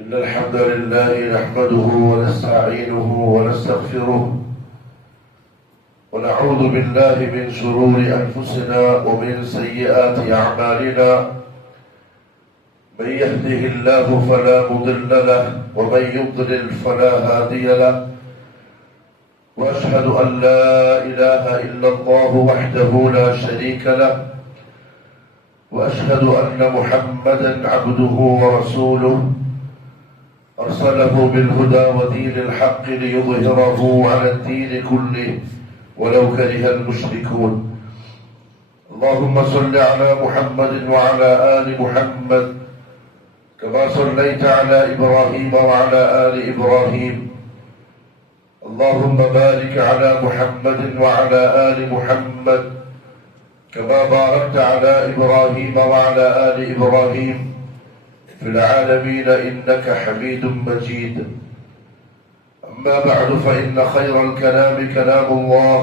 إن الحمد لله نحمده ونستعينه ونستغفره ونعوذ بالله من شرور أنفسنا ومن سيئات أعمالنا. من يهده الله فلا مضل له ومن يضلل فلا هادي له. وأشهد أن لا إله إلا الله وحده لا شريك له. وأشهد أن محمدا عبده ورسوله أرسله بالهدى ودين الحق ليظهره على الدين كله ولو كره المشركون. اللهم صل على محمد وعلى آل محمد كما صليت على إبراهيم وعلى آل إبراهيم. اللهم بارك على محمد وعلى آل محمد كما باركت على إبراهيم وعلى آل إبراهيم في العالمين إنك حميد مجيد. أما بعد فإن خير الكلام كلام الله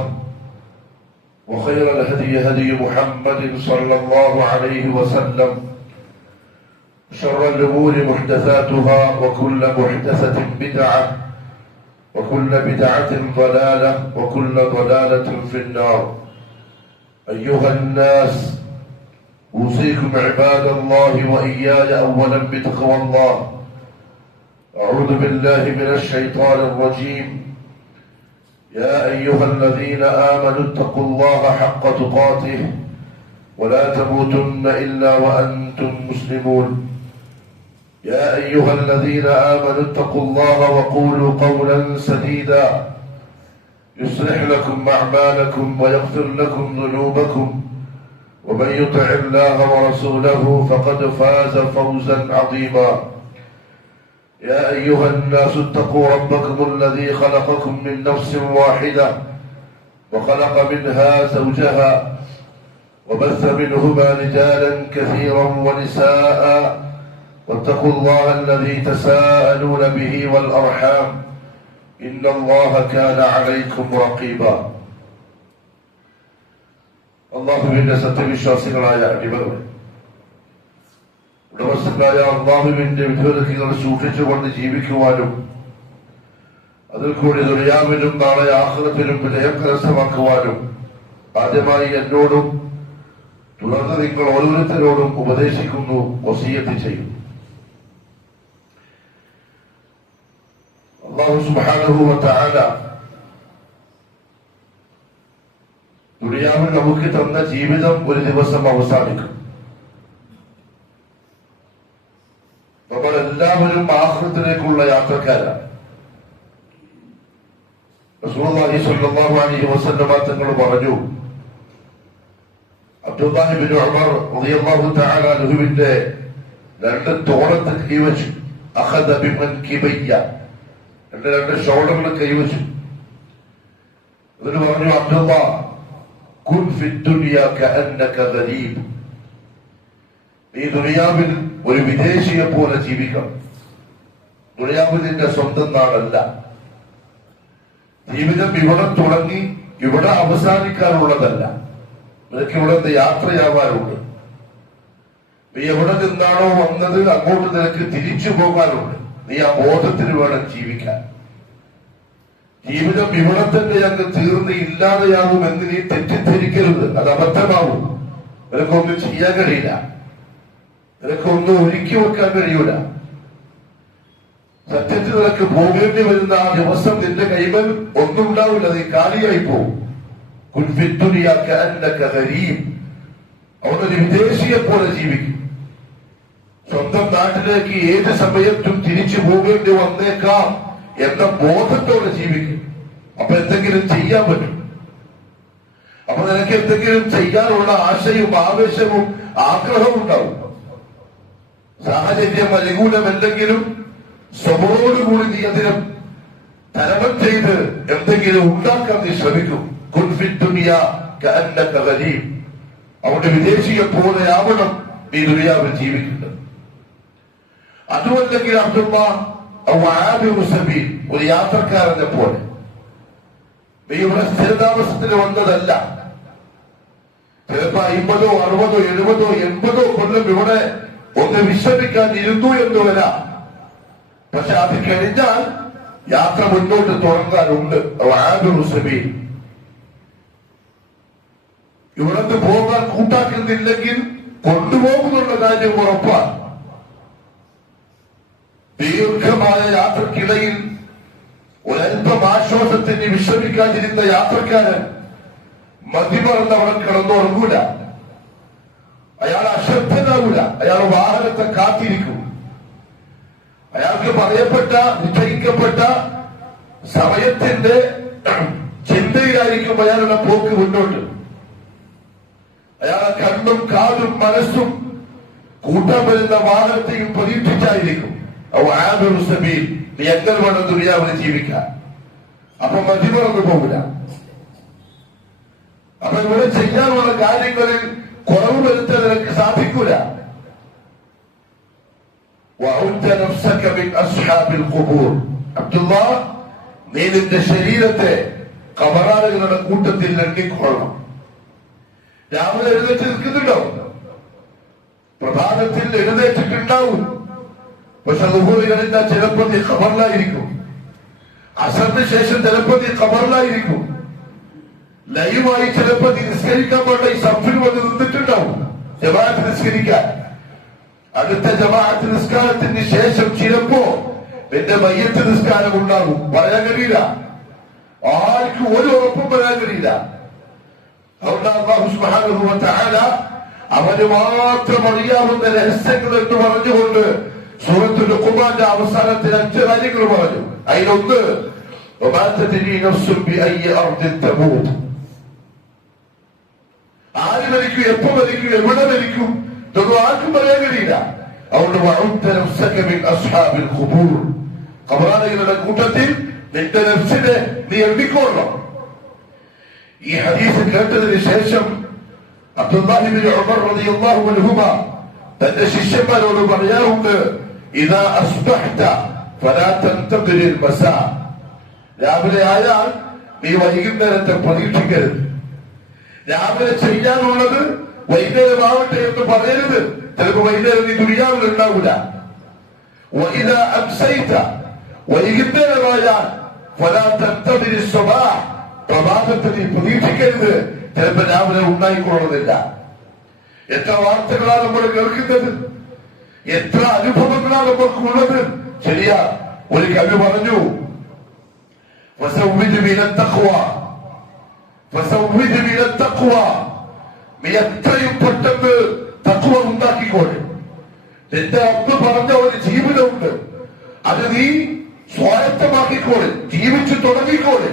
وخير الهدي هدي محمد صلى الله عليه وسلم. شر الأمور محدثاتها وكل محدثة بدعة وكل بدعة ضلالة وكل ضلالة في النار. أيها الناس، أوصيكم عباد الله وإياي أولا بتقوى الله. أعوذ بالله من الشيطان الرجيم. يا أيها الذين آمنوا اتقوا الله حق تقاته ولا تموتن إلا وأنتم مسلمون. يا أيها الذين آمنوا اتقوا الله وقولوا قولا سديدا يصلح لكم أعمالكم ويغفر لكم ذنوبكم ومن يطع الله ورسوله فقد فاز فوزا عظيما. يا أيها الناس اتقوا ربكم الذي خلقكم من نفس واحدة وخلق منها زوجها وبث منهما رجالا كثيرا ونساء واتقوا الله الذي تساءلون به والأرحام إن الله كان عليكم رقيبا. അള്ളാഹുവിന്റെ സത്യവിശ്വാസികളായ അടിമകളെ, ഉടമസ്ഥനായ അള്ളാഹുവിന്റെ വിധിവിലക്കുകൾ സൂക്ഷിച്ചുകൊണ്ട് ജീവിക്കുവാനും അതിൽ കൂടി ദുനിയാവിലും നാളെ ആഖിറത്തിലും വിജയം കരസ്ഥമാക്കുവാനും ആദ്യമായി എന്നോടും തുടർന്ന് നിങ്ങൾ ഓരോരുത്തരോടും ഉപദേശിക്കുന്നു, വസിയ്യത്ത് ചെയ്യും. അല്ലാഹു സുബ്ഹാനഹു വ തആല ദുനിയാവിൽ നമുക്ക് തന്ന ജീവിതം ഒരു ദിവസം അവസാനിക്കും. നമ്മളെല്ലാവരും ആഖിറത്തിലേക്കുള്ള യാത്രക്കാരാണ്. റസൂലുള്ളാഹി സ്വല്ലല്ലാഹു അലൈഹി വസല്ലം തങ്ങൾ പറഞ്ഞു, അബ്ദുല്ലാഹി ഇബ്നു ഉമർ റളിയല്ലാഹു തആല അൻഹുവിന്റെ രണ്ട് തോളത്ത് കൈവച്ചു. അഖദ ബിമൻകിബയ്യ, എന്റെ രണ്ട് ഷോൾഡറിൽ കൈവച്ചു. എന്നിട്ട് പറഞ്ഞു, അബ്ദുല്ലാഹ് കുൻ ഫി ദുനിയ കഅന്നക ഗരീബ്, നീ ദുനിയാവിൽ ഒരു വിദേശിയെ പോലെ ജീവിക്കണം. ദുനിയാവ് നിന്റെ സ്വന്തം നാടല്ല. ജീവിതം ഇവിടെ തുടങ്ങി ഇവിടെ അവസാനിക്കാനുള്ളതല്ല. നിനക്ക് ഇവിടെ യാത്രയാവാനുണ്ട്. നീ എവിടെ നിന്നാണോ വന്നത് അങ്ങോട്ട് നിനക്ക് തിരിച്ചു പോകാനുണ്ട്. നീ ആ ബോധത്തിന് വേണം ജീവിക്കാൻ. ജീവിതം ഇവിടെ തന്നെ അങ്ങ് തീർന്ന് ഇല്ലാതെയാകുമെന്ന് നീ തെറ്റിദ്ധരിക്കരുത്. അത് അബദ്ധമാവും. നിനക്കൊന്നും ചെയ്യാൻ കഴിയില്ല. നിനക്കൊന്നും ഒരുക്കി വെക്കാൻ കഴിയൂല. സത്യത്തിൽ നിനക്ക് പോകേണ്ടി വരുന്ന ആ ദിവസം നിന്റെ കൈമൽ ഒന്നും ഉണ്ടാവില്ല. നീ കാലിയായി പോകും. അവനൊരു വിദേശിയെ പോലെ ജീവിക്കും. സ്വന്തം നാട്ടിലേക്ക് ഏത് സമയത്തും തിരിച്ചു പോകേണ്ടി വന്നേക്കാം എന്ന ബോധത്തോടെ ജീവിക്കും. അപ്പൊ എന്തെങ്കിലും ചെയ്യാൻ പറ്റും. അപ്പൊ നിനക്ക് എന്തെങ്കിലും ചെയ്യാനുള്ള ആശയും ആവേശവും ആഗ്രഹവും ഉണ്ടാവും. സാഹചര്യം അനുകൂലമല്ലെങ്കിലും സ്വബോധോടുകൂടി നീ അതിനെ തരണം ചെയ്ത് എന്തെങ്കിലും ഉണ്ടാക്കാൻ നീ ശ്രമിക്കും. അവിടെ വിദേശിയെ പോലെ ആവണം നീ ദുനിയാവിൽ ജീവിക്കുന്നത്. അതുമല്ലെങ്കിൽ ഒരു യാത്രക്കാരനെ പോലെ നീ ഇവിടെ സ്ഥിരതാമസത്തിന് വന്നതല്ല. ചിലപ്പോ 50, 60, 70, 80 കൊല്ലം ഇവിടെ ഒന്ന് വിശ്രമിക്കാൻ ഇരുന്നു എന്ന് വരാം. പക്ഷെ അത് കഴിഞ്ഞാൽ യാത്ര മുന്നോട്ട് തുടങ്ങാറുണ്ട്. ഇവിടുന്ന് പോകാൻ കൂട്ടാക്കുന്നില്ലെങ്കിൽ കൊണ്ടുപോകുന്നുള്ള കാര്യം ഉറപ്പാണ്. ദീർഘമായ യാത്രക്കിടയിൽ ഒരൽപ്പം ആശ്വാസത്തിന് വിശ്രമിക്കാതിരുന്ന യാത്രക്കാരൻ മതിമറന്ന് അവിടെ കിടന്നുറങ്ങൂല. അയാൾ അശ്രദ്ധനാവൂല. അയാൾ വാഹനത്തെ കാത്തിരിക്കും. അയാൾക്ക് പറയപ്പെട്ട നിശ്ചയിക്കപ്പെട്ട സമയത്തിന്റെ ചിന്തയിലായിരിക്കും അയാളുടെ പോക്ക് മുന്നോട്ട്. അയാളെ കണ്ണും കാതും മനസ്സും കൂട്ടാൻ വരുന്ന വാഹനത്തെയും പ്രതീക്ഷിച്ചായിരിക്കും. നീ എങ്ങനെ വേണം ദുനിയാവിൽ ജീവിക്കാൻ. അപ്പൊ മതിമറന്നു പോകില്ല. അപ്പൊ ഇവിടെ ചെയ്യാനുള്ള കാര്യങ്ങളിൽ കുറവ് വരുത്താൻ നിനക്ക് സാധിക്കൂല. അബ്ദുല്ലാ, നീ നിന്റെ ശരീരത്തെ ഖബറാളുകളുടെ കൂട്ടത്തിൽ എണ്ണിക്കൊള്ളണം. രാവിലെ എഴുന്നേറ്റ് നിൽക്കുന്നുണ്ടോ? പ്രഭാതത്തിൽ എഴുന്നേറ്റിട്ടുണ്ടാവും. പക്ഷെ ദുഹൂർ കഴിഞ്ഞാൽ ചിലപ്പോൾ നീ ഖബറിലായിരിക്കും. അസറിന് ശേഷം ചിലപ്പോൾ നീ ഖബറിലായിരിക്കും. ലൈവായി ചിലപ്പോൾ നീ നിസ്കരിക്കാൻ വേണ്ട ഈ സഫിൽ വന്ന് നിന്നിട്ടുണ്ടാവും ജമാഅത്ത് നിസ്കരിക്കാൻ. അടുത്ത ജമാഅത്ത് നിസ്കാരത്തിന് ശേഷം ചിലപ്പോ നിന്റെ മയ്യത്ത് നിസ്കാരം ഉണ്ടാകും. പറയാൻ കഴിയില്ല. ആർക്കും ഒരു ഉറപ്പും പറയാൻ കഴിയില്ല. അതുകൊണ്ട് അല്ലാഹു സുബ്ഹാനഹു വ തആല അവന് മാത്രം അറിയാവുന്ന രഹസ്യങ്ങൾ എന്ന് പറഞ്ഞുകൊണ്ട് സൂറത്തുൽ ലുഖ്മാന്റെ അവസാനത്തിൽ 5 കാര്യങ്ങൾ പറഞ്ഞു. അതിലൊന്ന് വമാ തദ്രീ നഫ്സുൻ ബിഅയ്യി അർദിൻ തമൂത്. ആര് മരിക്കും, എപ്പോ മരിക്കും, എവിടെ മരിക്കും ഇതൊന്നും ആർക്കും പറയാൻ കഴിയില്ല. അതുകൊണ്ട് വഉദ്ദ നഫ്സക മിൻ അസ്ഹാബിൽ ഖുബൂർ. ഖബറാളികളുടെ കൂട്ടത്തിൽ നിന്റെ നഫ്സിനെ നീ എണ്ണിക്കൊള്ളണം. ഈ ഹദീസ് കേട്ടതിന് ശേഷം അബ്ദുല്ലാഹി ഇബ്നു ഉമർ റളിയല്ലാഹു അൻഹുമ തന്റെ ശിഷ്യന്മാരോട് പറയാറുണ്ട്, ഇദാ അസ്ബഹത ഫലാ തൻതദിർ മസാ. രാവിലെ ആയാൽ നീ വൈകുന്നേരത്തെ പ്രതീക്ഷിക്കരുത്. രാവിലെ ചെയ്യാനുള്ളത് വൈകുന്നേരമാവട്ടെ എന്ന് പറയരുത്. ചിലപ്പോൾ വൈകുന്നേരം നീ ദുനിയാവിൽ ഉണ്ടാവില്ല. വഇദാ അംസൈത, വൈകുന്നേരമായാൽ ഫലാ തൻതദിർ സ്വബാഹ്, പ്രഭാതത്തെ നീ പ്രതീക്ഷിക്കരുത്. ചിലപ്പോൾ രാവിലെ ഉണ്ടായിക്കൊള്ളുന്നില്ല. എത്ര വാർത്തകളാണ് നമ്മൾ കേൾക്കുന്നത്, എത്ര അനുഭവങ്ങളാണ് നമുക്കുള്ളത്. ശരിയാ, ഒരു കവി പറഞ്ഞു, നീ എത്രയും പെട്ടെന്ന് തഖ്വ ഉണ്ടാക്കിക്കോളെ. എന്റെ അബ്ബ് പറഞ്ഞ ഒരു ജീവിതമുണ്ട്, അത് നീ സ്വായത്തമാക്കിക്കോളെ, ജീവിച്ചു തുടങ്ങിക്കോളെ.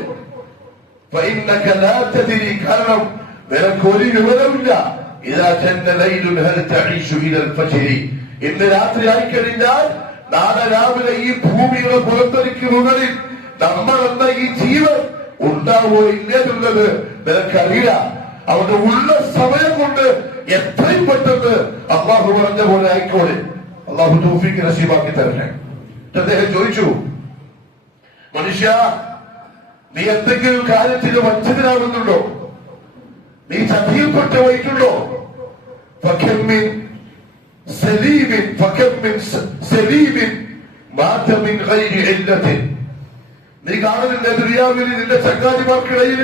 കാരണം നിനക്കൊരു വിവരമില്ല. ഇന്ന് രാത്രി ആയിക്കഴിഞ്ഞാൽ നാളെ രാവിലെ ഈ ഭൂമിയുടെ പുറത്തൊരുക്ക് മുകളിൽ നമ്മൾ എന്ന ഈ ജീവൻ ഉണ്ടാവോ ഇല്ലെന്നുള്ളത് നിനക്കറിയില്ല. അവിടെ ഉള്ള സമയം കൊണ്ട് എത്രയും പെട്ടെന്ന് അള്ളാഹു പറഞ്ഞ പോലെ ആയിക്കോളെ. അള്ളാഹു തൗഫീഖ് നസീബാക്കി തരണേ. അദ്ദേഹം ചോദിച്ചു, മനുഷ്യ, നീ എന്തെങ്കിലും കാര്യത്തിൽ വഞ്ചിതനാകുന്നുണ്ടോ? നീ ചതിയിൽപ്പെട്ട് പോയിട്ടുണ്ടോ? നീ കാണുന്നില്ല ദുനിയാവിൽ നിന്റെ ചങ്ങാതിമാർക്കിടയിൽ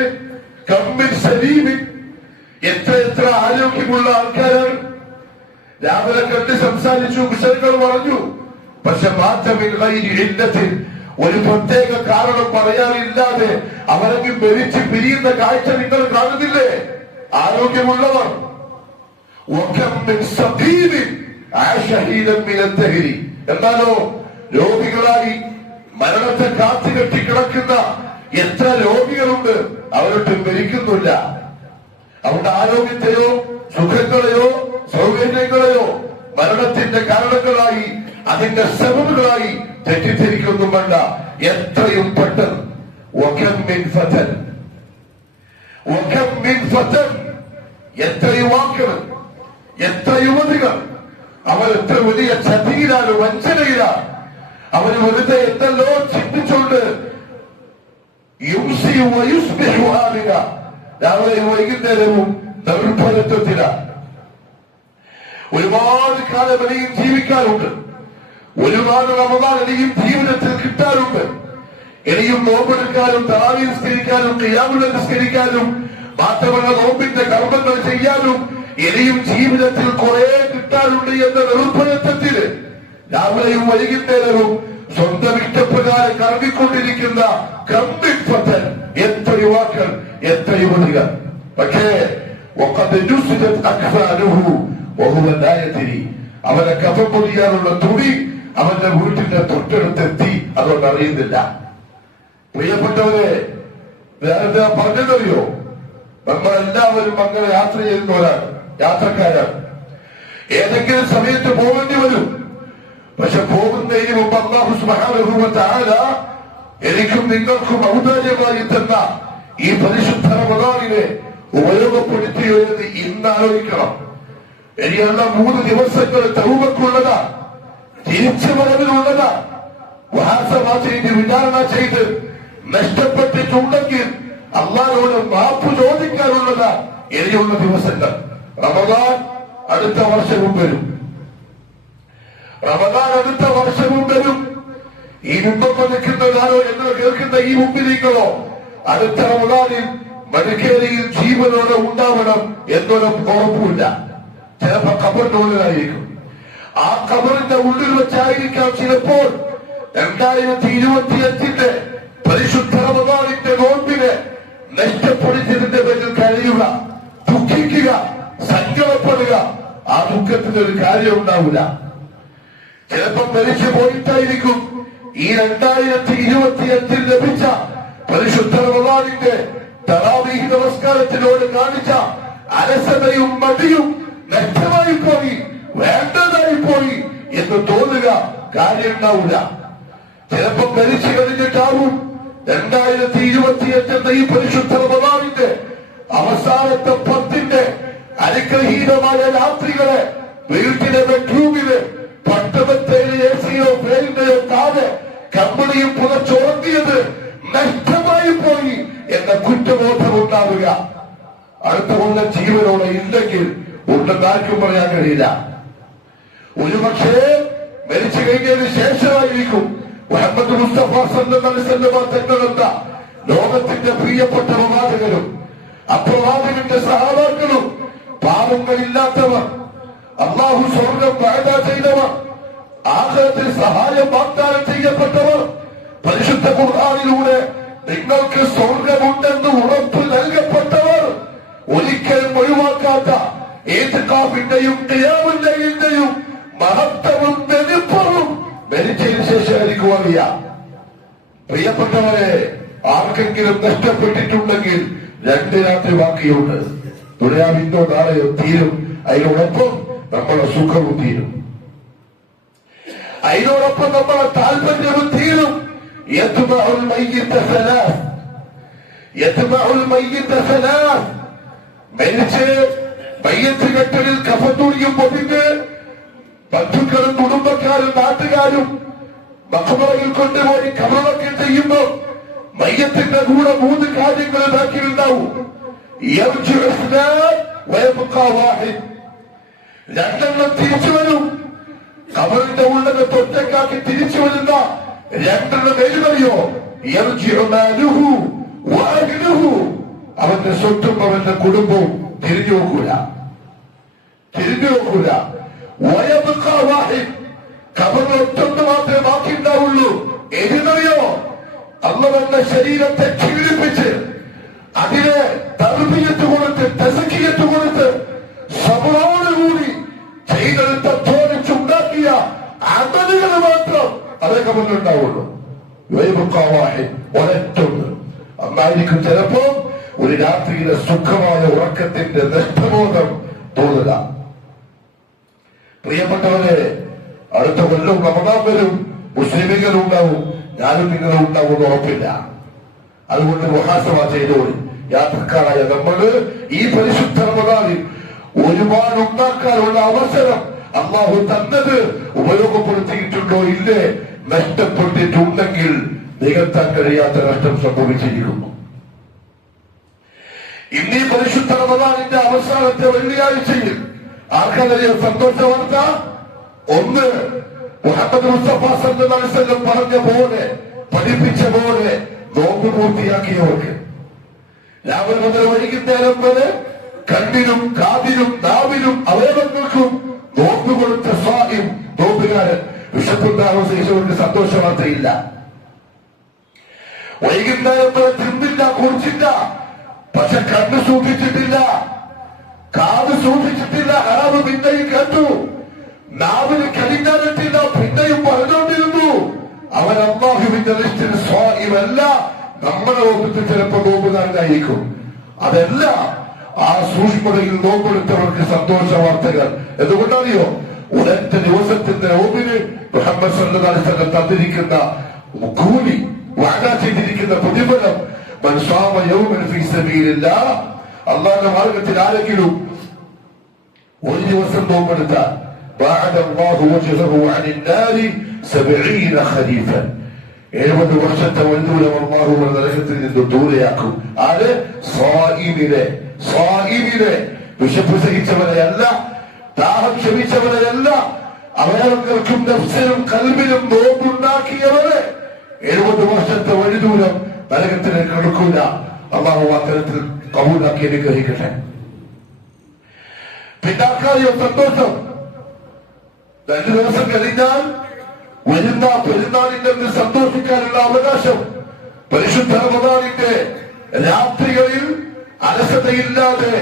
എത്ര ആരോഗ്യമുള്ള ആൾക്കാരാണ്. രാവിലെ കണ്ട് സംസാരിച്ചു, കുശലങ്ങൾ പറഞ്ഞു. പക്ഷെ മാറ്റമിൻ ഗൈരി ഇല്ലത്തിൻ, ഒരു പ്രത്യേക കാരണം പറയാനില്ലാതെ അവരെങ്കിൽ മരിച്ച് പിരിയുന്ന കാഴ്ച നിങ്ങൾ കാണുന്നില്ലേ? ആരോഗ്യമുള്ളവർ എന്നാലോ രോഗികളായി മരണത്തെ കാത്തുകെട്ടി കിടക്കുന്ന എത്ര രോഗികളുണ്ട്, അവരൊട്ടും മരിക്കുന്നില്ല. അവരുടെ ആരോഗ്യത്തെയോ സുഖങ്ങളെയോ സൗകര്യങ്ങളെയോ മരണത്തിന്റെ കാരണങ്ങളായി, അതിന്റെ സബബുകളായി തെറ്റിദ്ധരിക്കൊന്നും വേണ്ട. എത്രയും പെട്ടെന്ന് എത്ര യുവാക്കൾ, എത്ര യുവതികൾ, അവർ എത്ര വലിയ ചതിയിലാണ്, വഞ്ചനയിലാണ്. അവർ വെറുതെ എന്തല്ലോ ചിന്തിച്ചുകൊണ്ട് രാവിലെ വൈകുന്നേരവും നിർഭരത്വത്തിലാണ്. ഒരുപാട് കാലം ഇനിയും ജീവിക്കാറുണ്ട്. ഒരുപാട് റമദാൻ ഇനിയും ജീവിതത്തിൽ കിട്ടാറുണ്ട്. ഇനിയും നോമ്പെടുക്കാനും തറാവീഹ് നിസ്കരിക്കാനും ഖിയാമുൽ ലൈൽ നിസ്കരിക്കാനും മാത്രമല്ല നോമ്പിന്റെ കർമ്മങ്ങൾ ചെയ്യാനും ഇനിയും ജീവിതത്തിൽ കുറെ കിട്ടാറുണ്ട് എന്ന നിർഭയത്വത്തില് രാവിലെയും വൈകുന്നേരവും സ്വന്തം ഇഷ്ടപ്രകാരം കറങ്ങിക്കൊണ്ടിരിക്കുന്ന കമ്പിപ്പത്തൻ എത്ര യുവാക്കൾ, എത്ര യുവതികൾ. പക്ഷേ അവനെ കഫം പൊതിയാനുള്ള തുണി അവന്റെ വീട്ടിന്റെ തൊട്ടടുത്തെത്തി. അതുകൊണ്ട് അറിയുന്നില്ല. പ്രിയപ്പെട്ടവരെ, നേരത്തെ പറഞ്ഞതറിയോ, നമ്മളെല്ലാവരും അങ്ങനെ യാത്ര ചെയ്യുന്നവരാണ്, യാത്രക്കാരാണ്. ഏതെങ്കിലും സമയത്ത് പോകേണ്ടി വരും. പക്ഷെ പോകുന്നതിന് മുമ്പ് അല്ലാഹു സുബ്ഹാനഹു വ തആല എനിക്കും നിങ്ങൾക്കും ഔദാര്യമായി തന്ന ഈ പരിശുദ്ധ റമദാനിനെ ഉപയോഗപ്പെടുത്തിയോ എന്ന് ഇന്ന് ആലോചിക്കണം. ഇനിയുള്ള 3 ദിവസങ്ങൾ തൗബക്കുള്ളതാ, തിരിച്ചുവരവിനുള്ളതാ. മുഹാസബ ചെയ്ത് വിചാരണ ചെയ്ത് നഷ്ടപ്പെട്ടിട്ടുണ്ടെങ്കിൽ അല്ലാഹുവോട് മാപ്പ് ചോദിക്കാനുള്ളതാ ഇനിയുള്ള ദിവസങ്ങൾ. റമദാൻ അടുത്ത വർഷവും വരും. റമദാൻ അടുത്ത വർഷവും വരും. ഈ മുമ്പ് നിൽക്കുന്നതാണോ എന്ന് കേൾക്കുന്ന ഈ മുമ്പിലേക്കോ അടുത്ത റമദാനിൽ മടിക്കേരിയിൽ ജീവനോടെ ഉണ്ടാവണം എന്നൊരു ഉറപ്പുമില്ല. ചിലപ്പോ ഖബറിന്റെ ഉള്ളിലായിരിക്കും. ആ ഖബറിന്റെ ഉള്ളിൽ വെച്ചായിരിക്കാം ചിലപ്പോൾ 2025 പരിശുദ്ധ റമദാനിന്റെ നോമ്പിനെ നഷ്ടപ്പെടുത്തിയതിന്റെ പേരിൽ കഴിയുക, ദുഃഖിക്കുക, സങ്കടപ്പെടുക. ആ ദുഃഖത്തിനൊരു കാര്യം ഉണ്ടാവില്ല. ചിലപ്പം മരിച്ചു പോയിട്ടായിരിക്കും ഈ 2025 ലഭിച്ച പരിശുദ്ധ റമദാനിന്റെ തറാവീഹ് നമസ്കാരത്തിനോട് കാണിച്ച അലസതയും മടിയും നഷ്ടമായി പോയി, വേണ്ടതായി പോയി എന്ന് തോന്നുക, കാര്യം ഉണ്ടാവില്ല. ചിലപ്പം മരിച്ചു കഴിഞ്ഞിട്ടാവും 2025 ഈ പരിശുദ്ധ റമദാനിന്റെ അവസാനത്തെ 10 അനുഗ്രഹീതമായ രാത്രികളെ വീട്ടിലെ ബെഡ്റൂമില് പട്ടമത്തേല് എസിയോ ഫാനിന്റെയോ താഴെ കമ്പനിയും പുറച്ചുറങ്ങിയത് നഷ്ടമായി പോയി എന്ന കുറ്റബോധം ഉണ്ടാവുക. അടുത്ത കൊല്ലം ജീവനോടെ ഇല്ലെങ്കിൽ ഉണ്ടെന്നാർക്കും പറയാൻ കഴിയില്ല. ഒരുപക്ഷേ മരിച്ചു കഴിഞ്ഞതിന് ശേഷമായിരിക്കും മുഹമ്മദ് മുസ്തഫ സല്ലല്ലാഹു അലൈഹി വസല്ലം തങ്ങളെന്ന ലോകത്തിന്റെ പ്രിയപ്പെട്ട പ്രവാചകരും അപ്രവാചകന്റെ സഹാബാക്കളും പാപങ്ങളില്ലാത്തവർ, അല്ലാഹു സ്വർഗം വാഗ്ദാനം ചെയ്തവർ, ആഖിറത്തിൽ സഹായം വാഗ്ദാനം ചെയ്യപ്പെട്ടവർ, പരിശുദ്ധ ഖുർആനിലൂടെ നിങ്ങൾക്ക് സ്വർഗമുണ്ടെന്ന് ഉറപ്പ് നൽകപ്പെട്ടവർ, ഒരിക്കലും ഒഴിവാക്കാത്ത ഈത്കാഫിന്റെയും ഖിയാമുൽ ലൈലിന്റെയും മഹത്വവും വെടിപ്പും മരിച്ചതിന് ശേഷമായിരിക്കും അറിയാം. പ്രിയപ്പെട്ടവരെ, ആർക്കെങ്കിലും നഷ്ടപ്പെട്ടിട്ടുണ്ടെങ്കിൽ 2 രാത്രി ബാക്കിയുണ്ട്. ദുനിയാവിന്നോ നാളെയോ തീരും. അതിനോടൊപ്പം നമ്മുടെ സുഖവും തീരും, അതിനോടൊപ്പം നമ്മുടെ താല്പര്യവും തീരും. യത്ബഉൽ മയ്യിത സലാസ്. മരിച്ച് മയ്യത്ത് കെട്ടലിൽ കഫത്തുണിയും പൊതിഞ്ഞ് ബന്ധുക്കളും കുടുംബക്കാരും നാട്ടുകാരും മഖബറയിൽ കൊണ്ടുപോയി ഖബറടക്കം ചെയ്യുമ്പോൾ മയ്യത്തിന്റെ കൂടെ 3 കാര്യങ്ങൾ ബാക്കിയുണ്ടാവും. രണ്ടെണ്ണം തിരിച്ചു വരും. ഖബറിന്റെ ഉള്ളിനെ തൊറ്റക്കാക്കി തിരിച്ചു വരുന്ന 2 എഴുതറിയോ? അവന്റെ സ്വത്തും അവന്റെ കുടുംബവും തിരിഞ്ഞു നോക്കൂല. ഖബറിൽ ഒറ്റൊന്ന് മാത്രമേ ബാക്കി ഉണ്ടാവുള്ളൂ. എഴുതറിയോ? അള്ളാഹുവിന്റെ ശരീരത്തെ ക്ഷീണിപ്പിച്ച് അതിനെ തർബിയത്ത് കൊടുത്ത് തസ്കിയത്ത് കൊടുത്ത് സബറോടുകൂടി ചെയ്തെടുത്ത തോന്നിച്ചുണ്ടാക്കിയ അമലുകൾ മാത്രം അതൊക്കെ മുന്നുണ്ടാവുള്ളൂ. ഒരൊറ്റൊന്ന് അന്നായിരിക്കും ചിലപ്പോ ഒരു രാത്രിയിലെ സുഖമായ ഉറക്കത്തിന്റെ നഷ്ടബോധം തോന്നുക. പ്രിയപ്പെട്ടവരെ, അടുത്ത കൊല്ലം റമദാൻ വരും, മുസ്ലിമുകളും ഉണ്ടാവും, ഞാനും നിങ്ങളും ഉണ്ടാവും ഉറപ്പില്ല. അതുകൊണ്ട് മുഹാസബ ചെയ്തോളി. യാത്രക്കാരായ നമ്മള് ഈ പരിശുദ്ധ റമദാനിൽ ഒരുപാട് ഉണ്ടാക്കാനുള്ള അവസരം അല്ലാഹു തന്നത് ഉപയോഗപ്പെടുത്തിയിട്ടുണ്ടോ ഇല്ലേ? നഷ്ടപ്പെട്ടിട്ടുണ്ടെങ്കിൽ നികത്താൻ കഴിയാത്ത നഷ്ടം സംഭവിച്ചിരിക്കുന്നു. ഇന്നീ പരിശുദ്ധ റമദാനിന്റെ അവസാനത്തെ വെള്ളിയാഴ്ചയിൽ ആർക്കറിയ സന്തോഷ വാർത്ത? ഒന്ന്, മുഹമ്മദ് മുസ്തഫ സല്ലല്ലാഹു അലൈഹി വസല്ലം പറഞ്ഞ പോലെ പഠിപ്പിച്ച പോലെ നോമ്പ് പൂർത്തിയാക്കിയവർക്ക് രാവിലെ മുതൽ വൈകുന്നേരം വരെ കണ്ണിനും കാതിനും നാവിനും അവയവങ്ങൾക്കും നോമ്പ് കൊടുത്ത സ്വാഹിം നോമ്പുകാരൻ വിശപ്പുണ്ടാകുന്ന ശേഷവർക്ക് സന്തോഷ വാർത്തയില്ല. വൈകുന്നേരം വരെ തിന്നില്ല, കുറിച്ചില്ല, പക്ഷെ കണ്ണ് സൂക്ഷിച്ചിട്ടില്ല, കാത് സൂക്ഷിച്ചിട്ടില്ല, ഹറാമ് പിന്നെയും കേട്ടു, നാവിന് കലിഞ്ഞാനിട്ടില്ല, പിന്നെയും പറഞ്ഞുകൊണ്ടിരുന്നു. അവൻ അല്ലാഹുവിന്റെ ലിസ്റ്റിൽ സ്വാഹിമല്ല. നമ്മുടെ ഓഫീസിൽ ചിലപ്പോൾ നോമ്പുകാരനായിരിക്കും. അതല്ല, ആ സൂക്ഷ്മതയിൽ നോമ്പെടുത്തവർക്ക് സന്തോഷ വാർത്തകൾ. എന്തുകൊണ്ടറിയോ? ഒരൊറ്റ ദിവസത്തിന്റെ നോമ്പിന് മുഹമ്മദ് സല്ലല്ലാഹു അലൈഹി വസല്ലം തന്നിരിക്കുന്ന കൂലി, വാഗ്ദാനം ചെയ്തിരിക്കുന്ന പ്രതിഫലം. മൻ സാമ യൗമൻ ഫീ സബീലില്ലാഹ്, അല്ലാഹുവിന്റെ മാർഗ്ഗത്തിൽ ആരെങ്കിലും ഒരു ദിവസം നോമ്പെടുത്താൽ ബഅദ അല്ലാഹു വജ്ഹഹു അനിൻ നാരി 70 ഖരീഫൻ, 70 വർഷത്തെ വഴിദൂരം അല്ലാഹു നരകത്തിൽ നിന്ന് ദൂരെയാക്കും. ആര്? സ്വാഇമിനെ. വിശപ്പ് സഹിച്ചവരെയല്ല, ദാഹം ക്ഷമിച്ചവരെയല്ല, അവയവങ്ങൾക്കും നഫ്സിനും കൽബിനും നോമ്പുണ്ടാക്കിയവരെ 70 വർഷത്തെ വഴിദൂരം നരകത്തിലേക്ക് എടുക്കൂല. അല്ലാഹു അത്തരത്തിൽ കബൂലാക്കി അനുഗ്രഹിക്കട്ടെ. പിന്നാക്കാരിയോ സന്തോഷം. 2 ദിവസം കഴിഞ്ഞാൽ വരുന്ന പെരുന്നാളിന്റെ സന്തോഷിക്കാനുള്ള അവകാശം. പരിശുദ്ധ റമദാനിന്റെ രാത്രികളിൽ അലസതയില്ലാതെ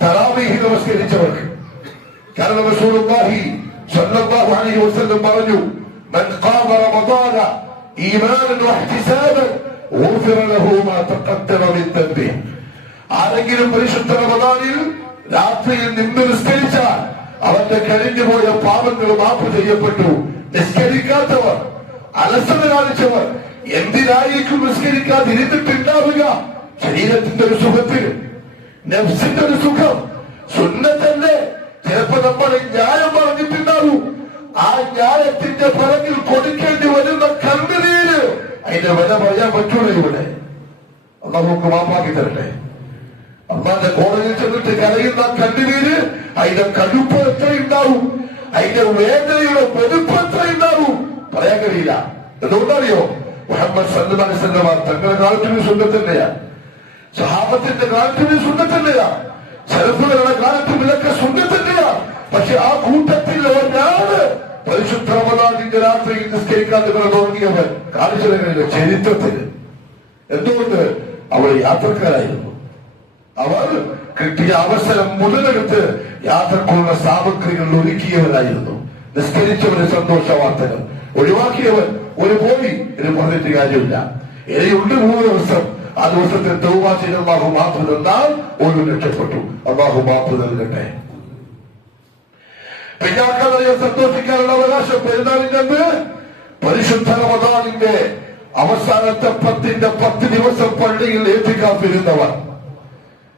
തറാവീഹ് നമസ്കരിച്ചവർക്ക്. കാരണം റസൂലുള്ളാഹി സ്വല്ലല്ലാഹു അലൈഹി വസല്ലം പറഞ്ഞു, മൻ ഖാമ റമദാന ഈമാനൻ വഹ്തിസാബൻ ഗുഫിറ ലഹു മാ തഖദ്ദമ മിൻ ദംബിഹി. ആരെങ്കിലും പരിശുദ്ധ റമദാനിൽ രാത്രിയിൽ നിന്ന് നിസ്കരിച്ചാൽ അവന്റെ കഴിഞ്ഞുപോയ പാപങ്ങൾ മാപ്പ് ചെയ്യപ്പെട്ടു. നിസ്കരിക്കാത്തവർ, അലസത കാണിച്ചവർ എന്തിനായിരിക്കും നിസ്കരിക്കാതിരുന്നിട്ടുണ്ടാവുക? ശരീരത്തിന്റെ ഒരു സുഖത്തിന്, നഫ്സിന്റെ ഒരു സുഖം, സുന്നത്തല്ലേ. ചിലപ്പോ നമ്മൾ ന്യായം പറഞ്ഞിട്ടുണ്ടാവും. ആ ന്യായത്തിന്റെ പുറകിൽ കൊടുക്കേണ്ടി വരുന്ന കണ്ണുനീര്, അതിന്റെ വില പറയാൻ പറ്റൂല. ഇവിടെ അള്ളാഹു നമുക്ക് മാപ്പാക്കി തരട്ടെ. അള്ളാന്റെ കോടതിയിൽ ചെന്നിട്ട് കരയുന്ന കണ്ണുനീര്, അതിന്റെ കടുപ്പ് എത്രയുണ്ടാവും, അതിന്റെ വേദനയുടെ വെടുപ്പ് എത്രയുണ്ടാവും, പറയാൻ കഴിയില്ല. എന്തുകൊണ്ടറിയോ? മുഹമ്മദ് സല്ലല്ലാഹു അലൈഹി വസല്ലം തങ്ങളുടെ കാലത്തിന് സുന്നത്തന്നെയാ, സഹാബത്തിന്റെ കാലത്തിന് സുന്നത്തന്നെയാ, സലഫുകളുടെ കാലത്തും ഇതൊക്കെ സുന്നത്തന്നെയാ. പക്ഷെ ആ കൂട്ടത്തിൽ ഒരാള് പരിശുദ്ധ റമദാനിന്റെ രാത്രിയിൽ നിസ്കരിക്കാതെ തുടങ്ങിയവൻ കാണിച്ചു കഴിഞ്ഞ ചരിത്രത്തിന്. എന്തുകൊണ്ട്? അവർ യാത്രക്കാരായിരുന്നു. അവർ കിട്ടിയ അവസരം മുതലെടുത്ത് യാത്രക്കുള്ള സാമഗ്രികൾ ഒരുക്കിയവരായിരുന്നു. നിസ്കരിച്ചവന് സന്തോഷ വാർത്തകൾ, ഒഴിവാക്കിയവൻ ഒരു പോയി എന്ന് പറഞ്ഞിട്ട് കാര്യമില്ല. ഇനിയുണ്ട് 3 ദിവസം. ആ ദിവസത്തെ തൗബ ചെയ്ത് അല്ലാഹു മാപ്പ് തന്നാൽ ഒരു രക്ഷപ്പെട്ടു. അല്ലാഹു മാപ്പ് നൽകട്ടെ. പിന്നാക്കളെ സന്തോഷിക്കാനുള്ള അവകാശം. പെരുന്നാളിന്റെ പരിശുദ്ധ റമദാനിന്റെ അവസാനത്തെ 10 ദിവസം പള്ളിയിൽ ഏത്തിക്കാത്തിരുന്നവർ,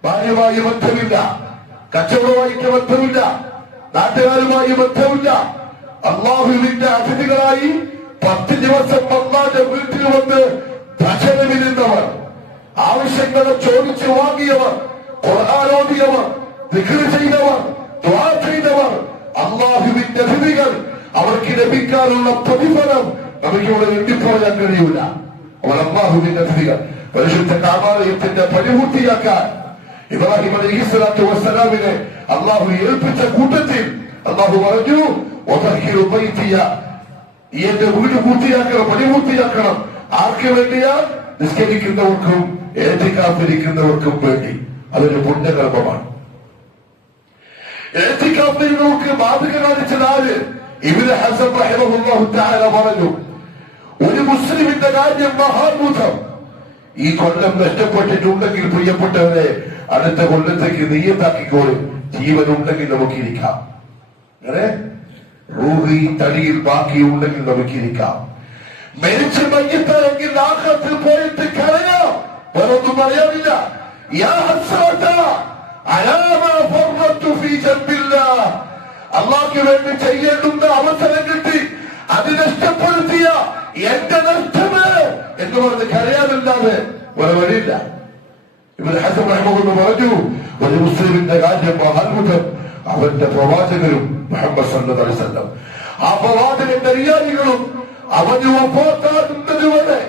ഭാര്യയുമായി ബന്ധമില്ല, കച്ചവടമായിട്ട് ബന്ധമില്ല, നാട്ടുകാരുമായി ബന്ധമില്ല, അള്ളാഹുവിന്റെ അതിഥികളായി 10 ദിവസം അള്ളാന്റെ വീട്ടിൽ വന്ന് ഭക്ഷണമിരുന്നവർ, ആവശ്യങ്ങളെ ചോദിച്ചു വാങ്ങിയവർ, ഖുർആനോദിയവർ, ദിക്ർ ചെയ്തവർ, ദുആ ചെയ്തവർ, അള്ളാഹുവിന്റെ അതിഥികൾ, അവർക്ക് ലഭിക്കാനുള്ള പ്രതിഫലം നമുക്കിവിടെ എണ്ണിപ്പോയാൻ കഴിയൂല. അവർ അള്ളാഹുവിന്റെ അതിഥികൾ. പരിശുദ്ധ കാബാലയത്തിന്റെ പരിപൂർത്തിയാക്കാൻ ഇബ്രാഹിം അലൈഹിസ്സലാത്തു വസ്സലാമിനെ അള്ളാഹു ഏൽപ്പിച്ച കൂട്ടത്തിൽ അള്ളാഹു പറഞ്ഞു, എന്റെ വീട് പൂർത്തിയാക്കണം, പരിപൂർത്തിയാക്കണം. ആർക്ക് വേണ്ടിയാ? നിസ്കരിക്കുന്നവർക്കും എഴുത്തിക്കാത്തിരിക്കുന്നവർക്കും വേണ്ടി. അതൊരു പുണ്യകർമ്മമാണ്. എഴുത്തിക്കാത്തിരുന്നവർക്ക് മാതൃക കാണിച്ചത് ആര്? ഇബ്നു ഹസൻ റഹിമഹുല്ലാഹു തആല പറഞ്ഞു, ഒരു മുസ്ലിമിന്റെ കാര്യം മഹാത്ഭുതം. ഈ കൊല്ലം നഷ്ടപ്പെട്ടിട്ടുണ്ടെങ്കിൽ പ്രിയപ്പെട്ടവരെ, അടുത്ത കൊല്ലത്തേക്ക് നിയ്യത്താക്കിക്കോളും. ജീവനുണ്ടെങ്കിൽ നമുക്കിരിക്കാം. അങ്ങനെ റൂഹി തടിയിൽ ബാക്കിയുണ്ടെങ്കിൽ നമുക്കിരിക്കാം. മരിച്ച് മയ്യത്തായെങ്കിൽ ആഖിറത്തിൽ പോയിട്ട് കരയാം. വേറൊന്നും പറയാനില്ല. യാ ഹസ്രത അലാ മാ ഫർറത്തു ഫീ ജംബില്ലാഹ്. അല്ലാഹുവിന് വേണ്ടി ചെയ്യേണ്ടുന്ന അവസരം കിട്ടി, അത് നഷ്ടപ്പെടുത്തിയ എന്റെ നഷ്ടമേ എന്ന് പറഞ്ഞ് കരയാനല്ലാതെ ഒരു വഴിയില്ല. ഇബ്നു ഹസൻ റഹിമഹുല്ലാഹു പറഞ്ഞു, ഒരു മുസ്ലിമിന്റെ കാര്യം മഹാത്ഭുതം അവന്റെ പ്രവാചകരും മുഹമ്മദ് സല്ലല്ലാഹു അലൈഹി വസല്ലം. ആ പ്രവാചകന്റെ അനുയായികളും അവന് വഫാത്താകുന്നത് വരെ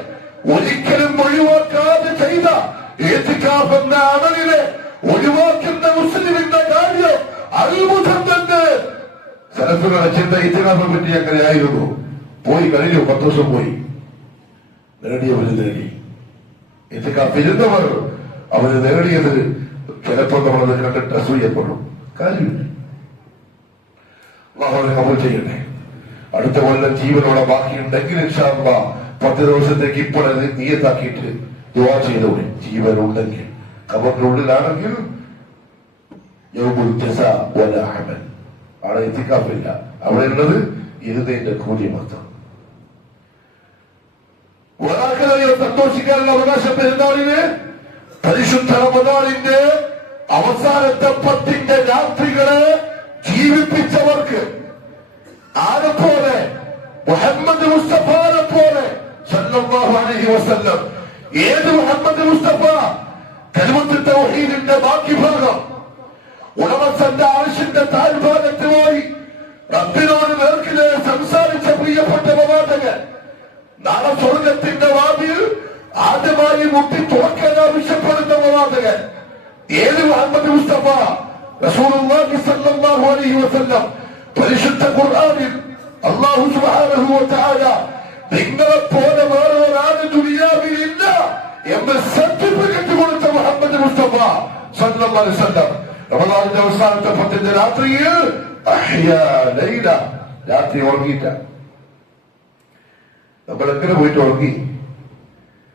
ഒരിക്കലും ഒഴിവാക്കാതെ ചെയ്ത ഇഅ്തികാഫ് എന്ന അമലിനെ ഒഴിവാക്കുന്ന മുസ്ലിമിന്റെ കാര്യം അത്ഭുതം തന്നെ. സലഫുകളുടെ ചിന്ത ഇഅ്തികാഫിനെ പറ്റി എങ്ങനെയായിരുന്നു? പോയി കഴിഞ്ഞു, 10 ദിവസം പോയി, നേടിയവര് നേടി. ഇഅ്തികാഫ് ഇരുന്നവർ അവര് നേടിയത് ചിലപ്പോൾ നമ്മളത് കണ്ടിട്ട് അസൂയപ്പെടും. കാര്യമില്ല. അല്ലാഹു കബൂൽ ചെയ്യട്ടെ. അടുത്ത കൊല്ലം ജീവനോടെ ബാക്കിയുണ്ടെങ്കിൽ ഇൻഷാ അല്ലാഹ് 10 ദിവസത്തേക്ക് ഇപ്പോഴത് നിയത്താക്കിയിട്ട് ദുആ ചെയ്തോളെ. ജീവനുണ്ടെങ്കിൽ, ഖബറിനുള്ളിലാണെങ്കിൽ യൗമുൽ ജസാ വലാ അമൽ. അവിടെ ഇഅ്തികാഫില്ല, അവിടെ ഉള്ളത് ഇരുന്നതിന്റെ കൂലി മാത്രം. സന്തോഷിക്കാനുള്ള അവകാശം പെരുന്നാളിന്, പരിശുദ്ധ റമദാനിന്റെ അവസാനത്തെ 10 രാത്രികളെ ജീവിപ്പിച്ചവർക്ക് ആരെപ്പോലെ? മുഹമ്മദ് മുസ്തഫയെ പോലെ സല്ലല്ലാഹു അലൈഹി വസല്ലം. ഏത് മുഹമ്മദ് മുസ്തഫ? കലിമത്തുൽ തൗഹീദിന്റെ ബാക്കി ഭാഗം ഉടമസ്ഥന്റെ ആവശ്യന്റെ താഴ്ഭാഗത്ത് പോയി റബ്ബിനോട് നേർക്കിലെ സംസാരിച്ച പ്രിയപ്പെട്ട പ്രവാചകൻ നാളെ സ്വർഗത്തിന്റെ വാതിൽ ആദ്യമായി മുട്ടി തുറക്കാൻ ആവശ്യപ്പെടുന്ന പ്രവാചകൻ ഏത് മുഹമ്മദ് മുസ്തഫ? റസൂലുള്ളാഹി സ്വല്ലല്ലാഹു അലൈഹി വസല്ലം. പരിശുദ്ധ ഖുർആനിൽ അല്ലാഹു സുബ്ഹാനഹു വ തആല നിങ്ങളെ പോലെ വേറെ ഒരാൾ ദുനിയാവിലില്ല എന്ന് സർട്ടിഫിക്കറ്റ് കൊടുത്ത മുഹമ്മദ് മുസ്തഫ സ്വല്ലല്ലാഹു അലൈഹി വസല്ലം. റമദാനിന്റെ അവസാനത്തെ 10 രാത്രിയിൽ അഹ്യാ ലൈല, രാത്രി ഉറങ്ങിയിട്ട. നമ്മൾ എങ്ങനെ പോയിട്ട് ഉറങ്ങി?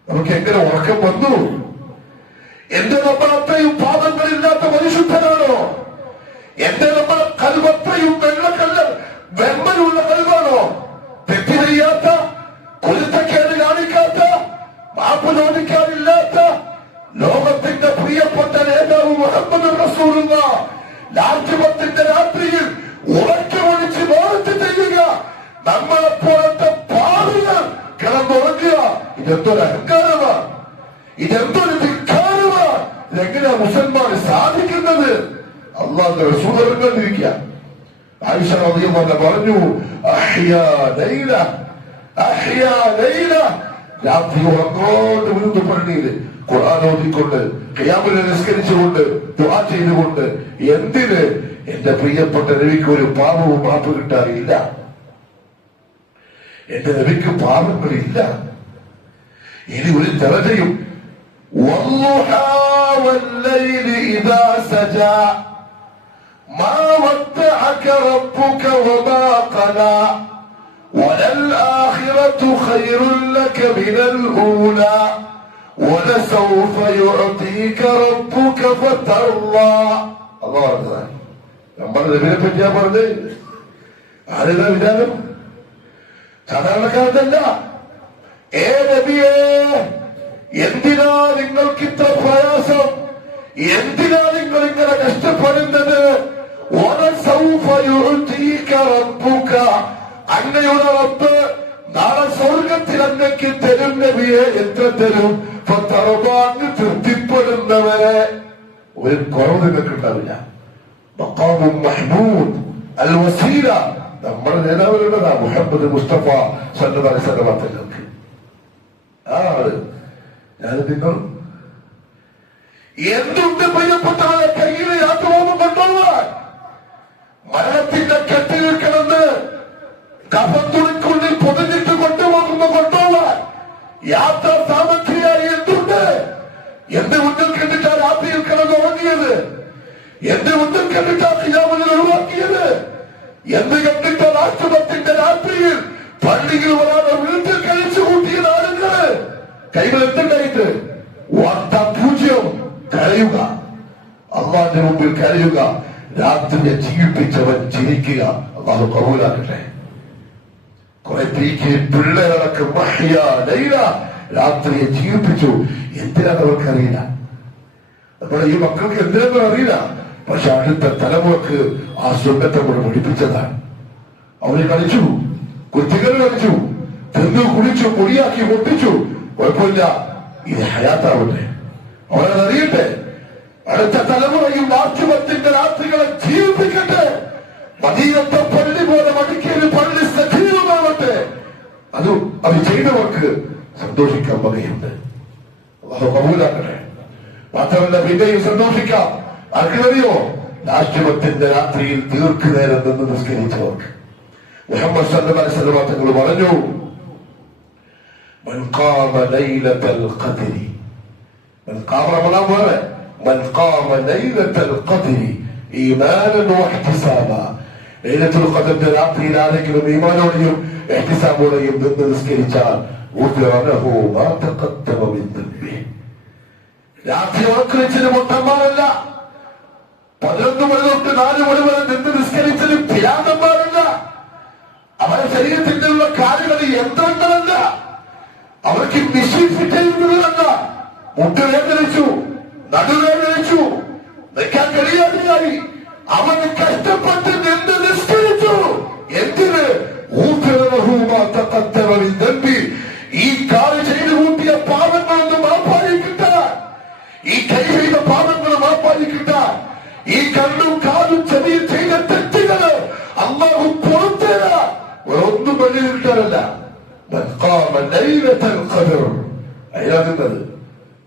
നമുക്ക് എങ്ങനെ ഉറക്കം വന്നു? എന്റെ നമ്മൾ അത്രയും പാപങ്ങളില്ലാത്ത പരിശുദ്ധനാണോ? എന്റെ നമ്മൾ കൽവത്രയും വെമ്മലുള്ള കൽവാണോ? തെറ്റ് ചെയ്യാത്ത, കുരുത്തക്കേട് കാണിക്കാത്ത, മാപ്പ് ചോദിക്കാനില്ലാത്ത ലോകത്തിന്റെ പ്രിയപ്പെട്ട നേതാവ് മുഹമ്മദ് റസൂലുള്ളാഹ് ലാജ്യത്തിന്റെ രാത്രിയിൽ ഉറക്കമൊഴിച്ച് മോഹത്ത് ചെയ്യുക, നമ്മളെപ്പോലത്തെ പാടുകൾ കിടന്നുറങ്ങുക. ഇതെന്തൊരു അഹങ്കാരമാണ്, ഇതെന്തൊരു ധിക്കാരമാണ്. ഇതെങ്ങനെയാ മുസൽമാൻ സാധിക്കുന്നത്? അള്ളാഹുവിന്റെ റസൂൽ ഇറങ്ങിയിരിക്കുക. ആയിഷ റളിയല്ലാഹു അൻഹ പറഞ്ഞു, അഹ്യാ ലൈല, അഹ്യാ ലൈല, രാത്രി ഉറങ്ങോണ്ട് വിരുന്ന് പള്ളിയിൽ ഖുർആൻ ഓതിക്കൊണ്ട്, ഖിയാമിൽ നിസ്കരിച്ചുകൊണ്ട്, ദുആ ചെയ്തുകൊണ്ട്. എന്തിന്? എന്റെ പ്രിയപ്പെട്ട നബിക്ക് ഒരു പാപവും മാപ്പ് കിട്ടാറില്ല. എന്റെ നബിക്ക് പാപങ്ങളില്ല. ഇനി ഒരു ദറജയും വല്ലുഹാ വല്ലൈലി ഇദാ സജാ മാ വദ്ദഅക റബ്ബുക വമാ ഖലാ വലൽആഖിറതു ഖൈറുൻ ലക മിനൽ ഊലാ വലസൗഫ യുഅതീക റബ്ബുക ഫതർളാ. അല്ലാഹു നമ്മുടെ നബിയെ പറ്റിയാ പറഞ്ഞത്. ആരുടെ വിചാരം? സാധാരണക്കാരല്ല. ഏ നബിയേ, എന്തിനാ നിങ്ങൾക്ക് ഇത്ര പ്രയാസം? എന്തിനാ നിങ്ങൾ ഇങ്ങനെ കഷ്ടപ്പെടുന്നത്? അങ്ങയുടെ റബ്ബ് നാളെ സ്വർഗത്തിൽ അങ്ങക്ക് തരും നബിയെ. എത്ര തരും? അങ്ങ് തൃപ്തിപ്പെടുന്നവരെ ഒരു കുറവ് നിങ്ങൾക്ക് ഉണ്ടാവില്ല. മഖാമും മഹ്മൂദ് അൽ വസീല, നമ്മുടെ നേതാവിലുള്ളതാ മുഹമ്മദ് മുസ്തഫ സല്ലല്ലാഹു അലൈഹി വസല്ലം തങ്ങൾക്ക്. ആ ആള് ഞാൻ നിങ്ങൾ എന്തുണ്ട് പ്രിയപ്പെട്ടവരെ? കയ്യിൽ യാത്രബോധം കൊണ്ടുപോവാൻ, മരണത്തിന്റെ കെട്ടിൽ കിടന്ന് കഫത്തുണിക്കുള്ളിൽ പൊതിഞ്ഞിട്ട് കൊണ്ടുപോവാൻ യാത്ര സാമഗ്രിയായി എന്തുണ്ട്? എന്റെ മുന്നിൽ കണ്ടിട്ടാ രാത്രിയിൽ കിടന്ന് ഉറങ്ങിയത്? എന്റെ മുന്നിൽ കണ്ടിട്ടാ ഖിയാമിൽ ഒഴിവാക്കിയത്? എന്ത് കണ്ടിട്ടാ രാഷ്ട്രത്തിന്റെ രാത്രിയിൽ പള്ളിയിൽ ഒരാളെ വീട്ടിൽ കഴിച്ചു കൂട്ടിയ ആളുകള് കൈകൾ എന്തുണ്ടായിട്ട് പൂജ്യം കരയുക, അള്ളാന്റെ മുമ്പിൽ കരയുക. രാത്രിയെ ജീവിപ്പിച്ചവൻ ചിരിക്കുക. അള്ളാഹു കബൂലാക്കട്ടെ. കുറെ പിള്ളേരടക്കം രാത്രിയെ ജീവിപ്പിച്ചു. എന്തിനാണ് അവർക്കറിയില്ല. നമ്മുടെ ഈ മക്കൾക്ക് എന്തിനാണെന്ന് അറിയില്ല. പക്ഷെ അടുത്ത തലമുറക്ക് ആ സ്വർഗത്തെ കൂടെ പഠിപ്പിച്ചതാണ്. അവര് കളിച്ചു, കുട്ടികൾ കളിച്ചു, തിന്നു കുളിച്ചു, പൊടിയാക്കി പൊട്ടിച്ചു. കുഴപ്പമില്ല, ഇത് ഹയാത്താവട്ടെ, അവരറിയട്ടെ. അടുത്ത തലമുറയും വാക്യത്തിന്റെ രാത്രികളെ ജീവിപ്പിക്കട്ടെ. മദീനത്തെ പള്ളി പോലെ മടിക്കേരി പള്ളി സന്തോഷിക്കാൻ വകയുണ്ട്. അല്ലാഹു കബൂലാക്കട്ടെ. മാത്രമല്ല പിന്നെയും സന്തോഷിക്കാം. ആർക്കറിയോ? രാഷ്ട്രീയത്തിന്റെ രാത്രിയിൽ ദീർഘനേരം നിന്ന് നിസ്കരിച്ചവർക്ക്. മുഹമ്മദ് സല്ലല്ലാഹു അലൈഹി വസല്ലം തങ്ങൾ പറഞ്ഞു, മൻ ഖാമ ലൈലത്തുൽ ഖദ്രി, മൻ ഖാമ റമളാൻ വേറെ, മൻ ഖാമ ലൈലത്തുൽ ഖദ്രി ഈമാനൻ വഹ്തിസാബാ, ലൈലത്തുൽ ഖദ്റിന്റെ രാത്രിയിൽ ആരെങ്കിലും ഈമാനോടെയും ഇഹ്തിസാബോടെയും നിന്ന് നിസ്കരിച്ചാൽ ഗുഫിറ ലഹു മാ തഖദ്ദമ മിൻ ദംബിഹി. രാത്രി ഉറക്കളിച്ചത് മൊത്തന്മാരല്ല, 11 മണി തൊട്ട് 4 മണി വരെ നിന്ന് നിസ്കരിച്ചത് ഭ്രാന്തന്മാരല്ല, അവരുടെ ശരീരത്തിന്റെ ഉള്ള കാലുകൾ യന്ത്രങ്ങളല്ല, അവർക്ക് മെഷീൻ ഫിറ്റ് ചെയ്യുന്നതല്ല. മുട്ടുവേദനിച്ചു, നടുവേദനിച്ചു, നിൽക്കാൻ കഴിയാതെയായി, അവന് കഷ്ടപ്പെട്ട് നിന്ന് നിസ്കരിച്ചു. എന്തിന്? ഈ കാല് ചെയ്തു കൂട്ടിയ പാപങ്ങളൊന്നും മാപ്പാടി കിട്ടാൻ, ഈ കൈ ചെയ്ത പാപങ്ങൾ മാപ്പാടി കിട്ടാൻ, ഈ കണ്ണും കാലും ചെറിയ ചെയ്ത തെറ്റുകള് അല്ലാഹു പുറത്തേരാ ഒന്നും വെള്ളി കിട്ടാനല്ല. അതിനകത്തുന്നത്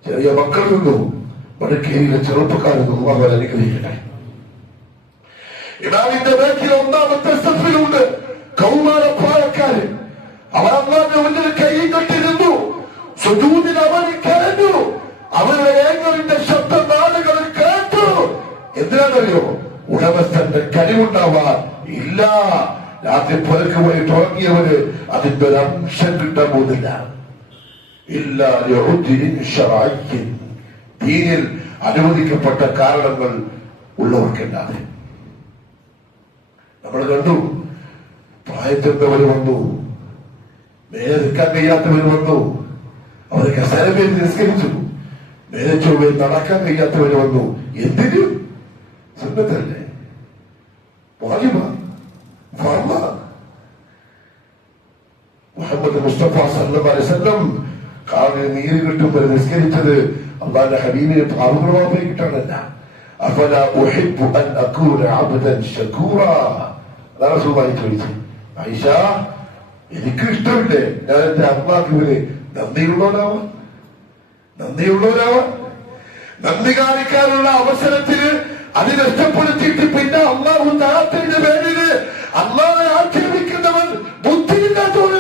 ചെറിയ മക്കൾ നിന്നു, വടക്കേരിയിലെ ചെറുപ്പക്കാരൻ അല്ലാഹു അനുഗ്രഹിക്കട്ടെ. ഇമാമിന്റെ ബാക്കിൽ ഒന്നാമത്തെ സ്റ്റെപ്പിലുണ്ട് കൗമാരപ്രായക്കാര്. അവർ അല്ലാഹുവിന്റെ മുന്നിൽ കൈ കെട്ടി നിന്നു, സുജൂദിൽ അവർ കരഞ്ഞു, അവരുടെ ഏങ്ങലിന്റെ ശബ്ദം നാടുകൾ കേട്ടു. എന്തിനാണെന്നറിയോ? ഉടമസ്ഥന്റെ കഴിവുണ്ടാവാൻ ഇല്ല. രാത്രി പുലക്ക് പോയി തുടങ്ങിയവര് അതിന്റെ ഒരു അംശം കിട്ടാൻ പോകുന്നില്ല. ദീനിൽ അനുവദിക്കപ്പെട്ട കാരണങ്ങൾ ഉള്ളവർക്കല്ലാതെ. നമ്മൾ കണ്ടു, പ്രായത്തിൻ്റെവര് വന്നു, മേലെ നിൽക്കാൻ കഴിയാത്തവർ വന്നു, അവർ കസേരമേൽ നിസ്കരിച്ചു, മേലെ ചൊവ്വയിൽ നടക്കാൻ കഴിയാത്തവർ വന്നു. എന്തിനു? സുന്നത്തല്ലേ, വാജിബ, ഫർള. മുഹമ്മദ് മുസ്തഫ സല്ലല്ലാഹു അലൈഹി വസല്ലം കാലിന് നീര് കിട്ടും വരെ നിസ്കരിച്ചത് അല്ലാഹുവിന്റെ ഹബീബിനെ പാപങ്ങളെ കിട്ടാനല്ല. അഫലാ ഉഹിബ്ബു അൻ അകൂന അബ്ദൻ ശകൂറാ. അതാണ് റസൂലുള്ളാഹി ചോദിച്ചത്. ആയിഷ, എനിക്ക് ഇഷ്ടമില്ലേ ഞാൻ എന്റെ അള്ളാഹുവിന് നന്ദിയുള്ളവനാവാൻ? നന്ദി കാണിക്കാനുള്ള അവസരത്തിന് അത് നഷ്ടപ്പെടുത്തിയിട്ട് പിന്നെ അള്ളാഹു താഴത്തിന്റെ പേരില് അള്ളാഹെ ആക്ഷേപിക്കുന്നവൻ ബുദ്ധിയില്ലാത്തവന്.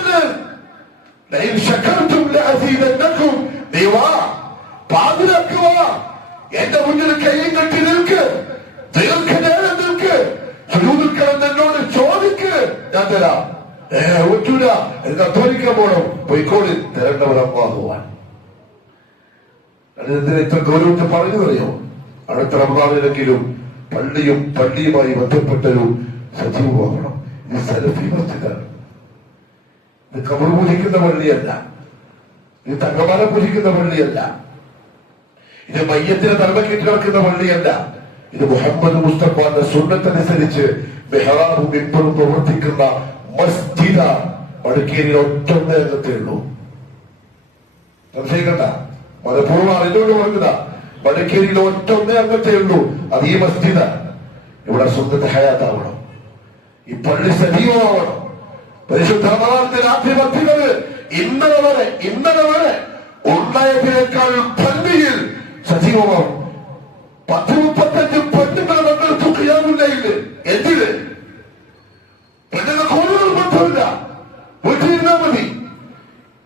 നീ വാ, പാതിരാക്കുക, എന്റെ മുന്നിൽ കൈയും കെട്ടി നിൽക്ക്, ദീർഘനേരം നിൽക്ക്, എന്നോട് ചോദിക്ക്, ഞാൻ തരാം. ഒറ്റൂല, എനിക്ക് അധ്വാനിക്കാൻ പോകണം, പൊയ്ക്കോളി, തരേണ്ടവൻ അള്ളാഹുവാൻ. എന്തിനാ ഇത്ര ഗൗരവത്തെ പറഞ്ഞു അറിയോ? അടുത്ത റമദാനിലെങ്കിലും പള്ളിയുമായി ബന്ധപ്പെട്ടൊരു സജീവമാകണം. ഇത് സലഫി മസ്ജിദാണ്. ഇത് ഖബർ പൂജിക്കുന്ന പള്ളിയല്ല, ഇത് തങ്ങമാല പൂജിക്കുന്ന പള്ളിയല്ല, ഇത് മയ്യത്തിന് തലമക്കിട്ട് കിടക്കുന്ന പള്ളിയല്ല. ഇത് മുഹമ്മദ് മുസ്തഫാന്റെ സുന്നത്തനുസരിച്ച് മെഹ്റാബും മിമ്പറും പ്രവർത്തിക്കുന്ന മസ്ജിദ. മടക്കേരിയിൽ ഒറ്റൊന്നേ അംഗത്തേ ഉള്ളൂ. സംശയിക്കണ്ട, മനഃപൂർവ്വം അറിഞ്ഞുകൊണ്ട് പറഞ്ഞതാ. മടക്കേരിയിൽ ഒറ്റൊന്നേ അംഗത്തേ ഉള്ളൂ, അത് ഈ മസ്ജിദ. ഇവിടെ സുന്നത്ത് ഹയാത്താവണം, ഈ പള്ളി സജീവമാവണം. പരിശുദ്ധ റമദാനിന്റെ രാത്രി പദ്ധതികള് ഇന്നലെ വരെ ഉണ്ടായതിനേക്കാൾ ഭംഗിയിൽ സജീവമാവും. 10-35 പെണ്ണുങ്ങളെ പങ്കെടുത്തു ഖിയാമുല്ലയില്. എന്തിന്? പെണ്ണുങ്ങൾ കൂടുതൽ ബന്ധമില്ല, വീട്ടിലിരുന്നാ മതി.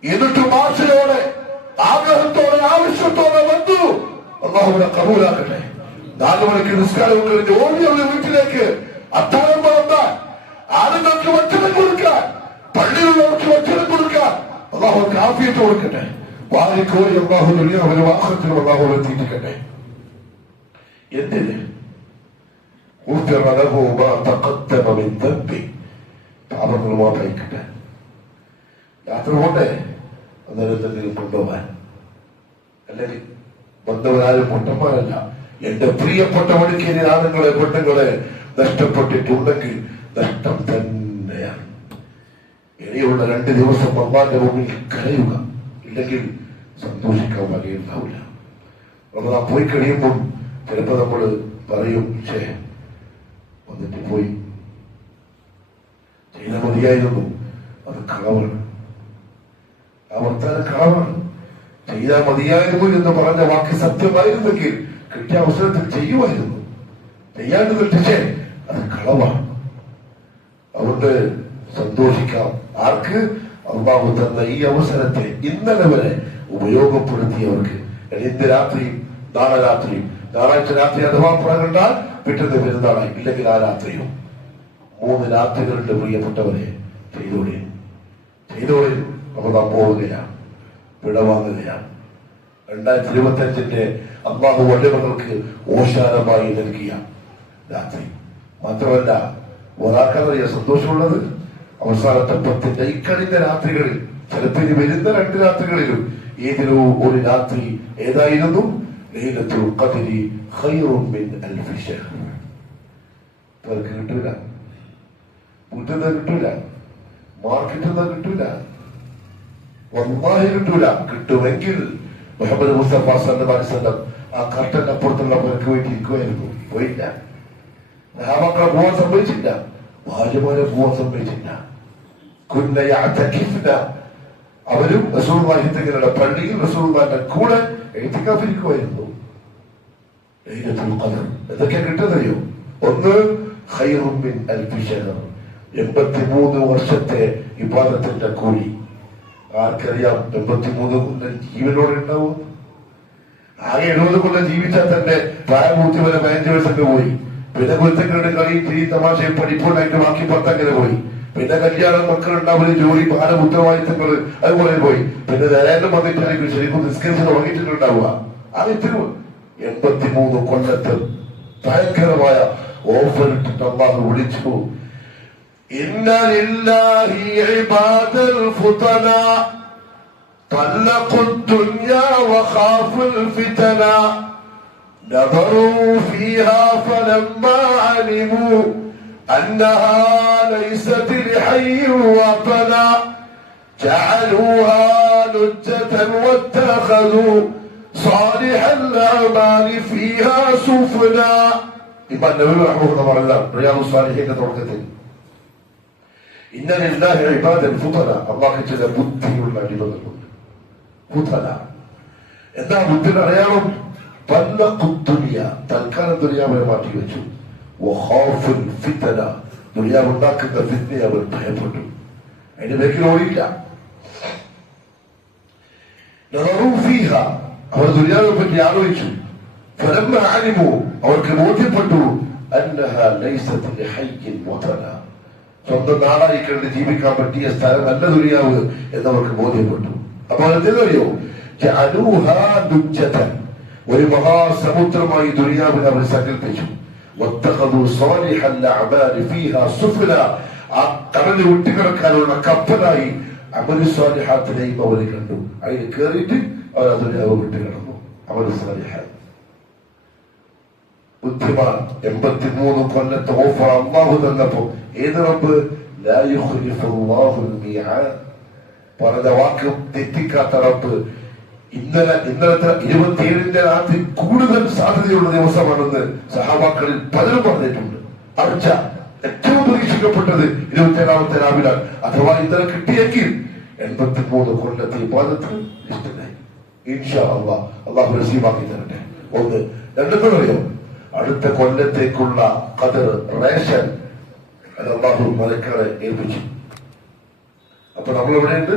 എന്നിട്ട് ആശയോടെ, ആഗ്രഹത്തോടെ, ആവശ്യത്തോടെ വന്നു. അല്ലാഹുവിനെ കബൂലാക്കട്ടെ. 4 മണിക്ക് നിസ്കാരം കഴിഞ്ഞ് ഓടിയവരുടെ വീട്ടിലേക്ക് അത്താഴം വളർത്താൻ, ആളുകൾക്ക് ഭക്ഷണം കൊടുക്കാൻ, പള്ളിയിലുള്ളവർക്ക് ഭക്ഷണം കൊടുക്കാൻ അല്ലാഹു ആഫിയത്ത് കൊടുക്കട്ടെ. വാരിക്കോരി അല്ലാഹു ദുനിയാവിലും ആഖിറത്തിലും അല്ലാഹു എത്തിക്കട്ടെ. എന്തിന്? പാപങ്ങൾ മാപ്പായിക്കട്ടെ. യാത്ര പോട്ടെ, അന്നേരം എന്തെങ്കിലും കൊണ്ടുപോകാൻ. അല്ലെങ്കിൽ വന്നവരാരും പൊട്ടന്മാരല്ല. എന്റെ പ്രിയപ്പെട്ട മടിക്കേരി ആണുങ്ങളെ പെണ്ണുങ്ങളെ നഷ്ടപ്പെട്ടിട്ടുണ്ടെങ്കിൽ നഷ്ടം തന്നെയാണ്. ഇനിയുള്ള 2 ദിവസം അള്ളാന്റെ മുന്നിൽ കരയുക, ഇല്ലെങ്കിൽ സന്തോഷിക്കാൻ വകയുണ്ടാവില്ല. റമദാൻ പോയി കഴിയുമ്പോൾ ചിലപ്പോ നമ്മൾ പറയും, വന്നിട്ട് പോയി, ചെയ്താൽ മതിയായിരുന്നു. അത് കളവാണ്. ആ വർത്താനം അത് കളവാണ്. ചെയ്താൽ മതിയായിരുന്നു എന്ന് പറഞ്ഞ വാക്ക് സത്യമായിരുന്നെങ്കിൽ കിട്ടിയ അവസരത്തിൽ ചെയ്യുമായിരുന്നു. ചെയ്യാണ്ട് കിട്ടിച്ചേ അത് കളവാണ്. അതുകൊണ്ട് സന്തോഷിക്കാം. ആർക്ക്? അള്ളാഹു തന്ന ഈ അവസരത്തെ ഇന്നലെ വരെ ഉപയോഗപ്പെടുത്തിയവർക്ക്. ഇന്ന് രാത്രിയും നാളെ രാത്രിയും, ഞായറാഴ്ച രാത്രി അഥവാ കണ്ടാൽ പിറ്റേന്ന് പെരുന്നാളായി, ഇല്ലെങ്കിൽ ആ രാത്രിയും 3 രാത്രികളുടെ പ്രിയപ്പെട്ടവരെ ചെയ്തോളി. അപ്പൊ നാം പോവുകയാണ്, വിടവാങ്ങുകയാണ്. 2025 അള്ളാഹു വള്ളിമകൾക്ക് ഓശാരമായി നൽകിയ രാത്രി. മാത്രമല്ല ഒരാൾക്കറിയ സന്തോഷമുള്ളത്, അവസാനത്തെ 10 ഇക്കഴിഞ്ഞ രാത്രികളിൽ, ചിലപ്പോൾ ഇനി വരുന്ന 2 രാത്രികളിലും ഏതിലോ ഒരു രാത്രി ഏതായിരുന്നു? ലൈലത്തുൽ ഖദ്രി ഖൈറുൻ മിൻ അൽഫി ശഹർ. അവർക്ക് കിട്ടൂല, വീട്ടിൽ കിട്ടൂല, മാർക്കറ്റിൽ കിട്ടൂല, വല്ലാഹി കിട്ടൂല. കിട്ടുമെങ്കിൽ മുഹമ്മദ് മുസ്തഫ സല്ലല്ലാഹു അലൈഹി വസല്ലം ആ കർട്ടന്റെ അപ്പുറത്തുള്ളവർക്ക് വേണ്ടി ഇരിക്കുമായിരുന്നു. പോയില്ല. സഹാബാക്കളെ പോവാൻ സമ്മതിച്ചില്ല, ഭാര്യമാരെ പോവാൻ സമ്മതിച്ചില്ല. അവരും റസൂലുള്ളാഹി തങ്ങളുടെ പള്ളിയിൽ റസൂലുള്ളാഹിന്റെ കൂടെ ഇരിക്കുമായിരുന്നു. ലൈലത്തുൽ ഖദ്ർ എന്തൊക്കെ കിട്ടുന്നറിയോ? ഒന്ന് ഖൈറുൻ മിൻ അൽഫി ശഹർ, 83 വർഷത്തെ ഇബാദത്തിന്റെ കൂലി. ആർക്കറിയാം 83 കൊല്ലം ജീവനോടെ ഉണ്ടാവും? ആകെ 70 കൊല്ലം ജീവിച്ചാൽ തന്നെ പ്രായപൂർത്തി വരെ 15 വയസ്സൊക്കെ പോയി. പിന്നെ കുരുത്തങ്ങളുടെ കളി, തിരി, തമാശയും പഠിപ്പുണ്ടായിട്ട് ബാക്കി 10 അങ്ങനെ പോയി. പിന്നെ കല്യാണം, മക്കളുണ്ടാവുന്ന ജോലി, ഭാരം, ഉത്തരവാദിത്തങ്ങൾ അതുപോലെ പോയി. പിന്നെ നേരം വന്നിട്ടായിരിക്കും ശരിക്കും നിസ്കരിച്ച് തുടങ്ങിയിട്ടുണ്ടാവുക. അത് ഇത്തിരി 83 കൊല്ലത്ത് ഭയങ്കരമായ ഓഫർ ഇട്ടിട്ട് അള്ളാഹു വിളിച്ചു. إن لله عباد الفطنا طلقوا الدنيا وخافوا الفتنا نظروا فيها فلما علموا أنها ليست لحي وطنا جعلوها لجة واتخذوا صالح الأعمال فيها سفنا. ഇമാം നബവി റഹ്മത്തുള്ളാഹി പറഞ്ഞ റിയാദുസ് സ്വാലിഹീന്റെ തുടക്കത്തിൽ ഇന്നലില്ലാഹി ഇബാദൻ ഫുതന, അല്ലാഹു ചില ബുദ്ധിയുള്ള അടിമകളുണ്ട്. ഫുതന എന്താ ബുദ്ധിയുടെ അടയാളം? തല്ലഖുദ്ദുനിയ, തൽക്കാലം ദുനിയാവിനെ മാറ്റി വെച്ചു. വഖാഫുൽ ഫിതന, ദുനിയാവ് ഉണ്ടാക്കുന്ന ഫിത്നയെ അവർ ഭയപ്പെട്ടു, അതിന്റെ ബേക്കിൽ ഓടിയില്ല. നദറൂ ഫീഹ, അവർ ദുനിയാവിനെ പറ്റി ആലോചിച്ചു. ഫലമ്മ അലിമു, അവർക്ക് ബോധ്യപ്പെട്ടു. അന്നഹാ ലൈസത് ലിഹയ്യിൻ വതന, സ്വന്തം നാടായി കണ്ട് ജീവിക്കാൻ പറ്റിയ സ്ഥലം നല്ല ദുനിയാവ് എന്നവർക്ക് ബോധ്യപ്പെട്ടു. അപ്പൊ എന്തെന്നറിയോ? ഒരു മഹാസമുദ്രമായി ദുനിയാവിനെ അവർ സങ്കല്പിച്ചു. ആ കടലിൽ വിട്ടുകിടക്കാനുള്ള കപ്പലായി അമലു സ്വാലിഹാത്തിനെയും അവർ കണ്ടു. അതിൽ കയറിയിട്ട് അവർ ആ ദുനിയാവ് വിട്ടുകിടന്നു. അമലു സ്വാലിഹാത്ത് ബുദ്ധിമാൻ 83 കൊല്ലത്തെ ഓഫർ അല്ലാഹു തന്നപ്പോ ഏത് റബ്ബ്? ലാ യുഖ്ലിഫുല്ലാഹുൽ മീആദ്, പറഞ്ഞ വാക്ക് തെറ്റിക്കാത്ത റബ്ബ്. ഇന്നലത്തെ 27 രാത്രി കൂടുതൽ സാധ്യതയുള്ള ദിവസമാണെന്ന് സഹാബാക്കളിൽ പലരും പറഞ്ഞിട്ടുണ്ട്. അർച്ച ഏറ്റവും പ്രതീക്ഷിക്കപ്പെട്ടത് 27ാമത്തെ രാവിലാണ്. അഥവാ ഇന്നലെ കിട്ടിയെങ്കിൽ 83 കൊല്ലത്തെ ഇബാദത്ത് ലിസ്റ്റിലായി. ഇൻഷാ അല്ലാഹ് അല്ലാഹു നസീബാക്കി തരട്ടെ. ഒന്ന്. രണ്ടെന്നറിയോ? അടുത്ത കൊല്ലത്തേക്കുള്ള ഖദർ റേഷൻ അല്ലാഹു മലക്കളെ ഏൽപ്പിച്ചു. അപ്പൊ നമ്മളെവിടെയുണ്ട്?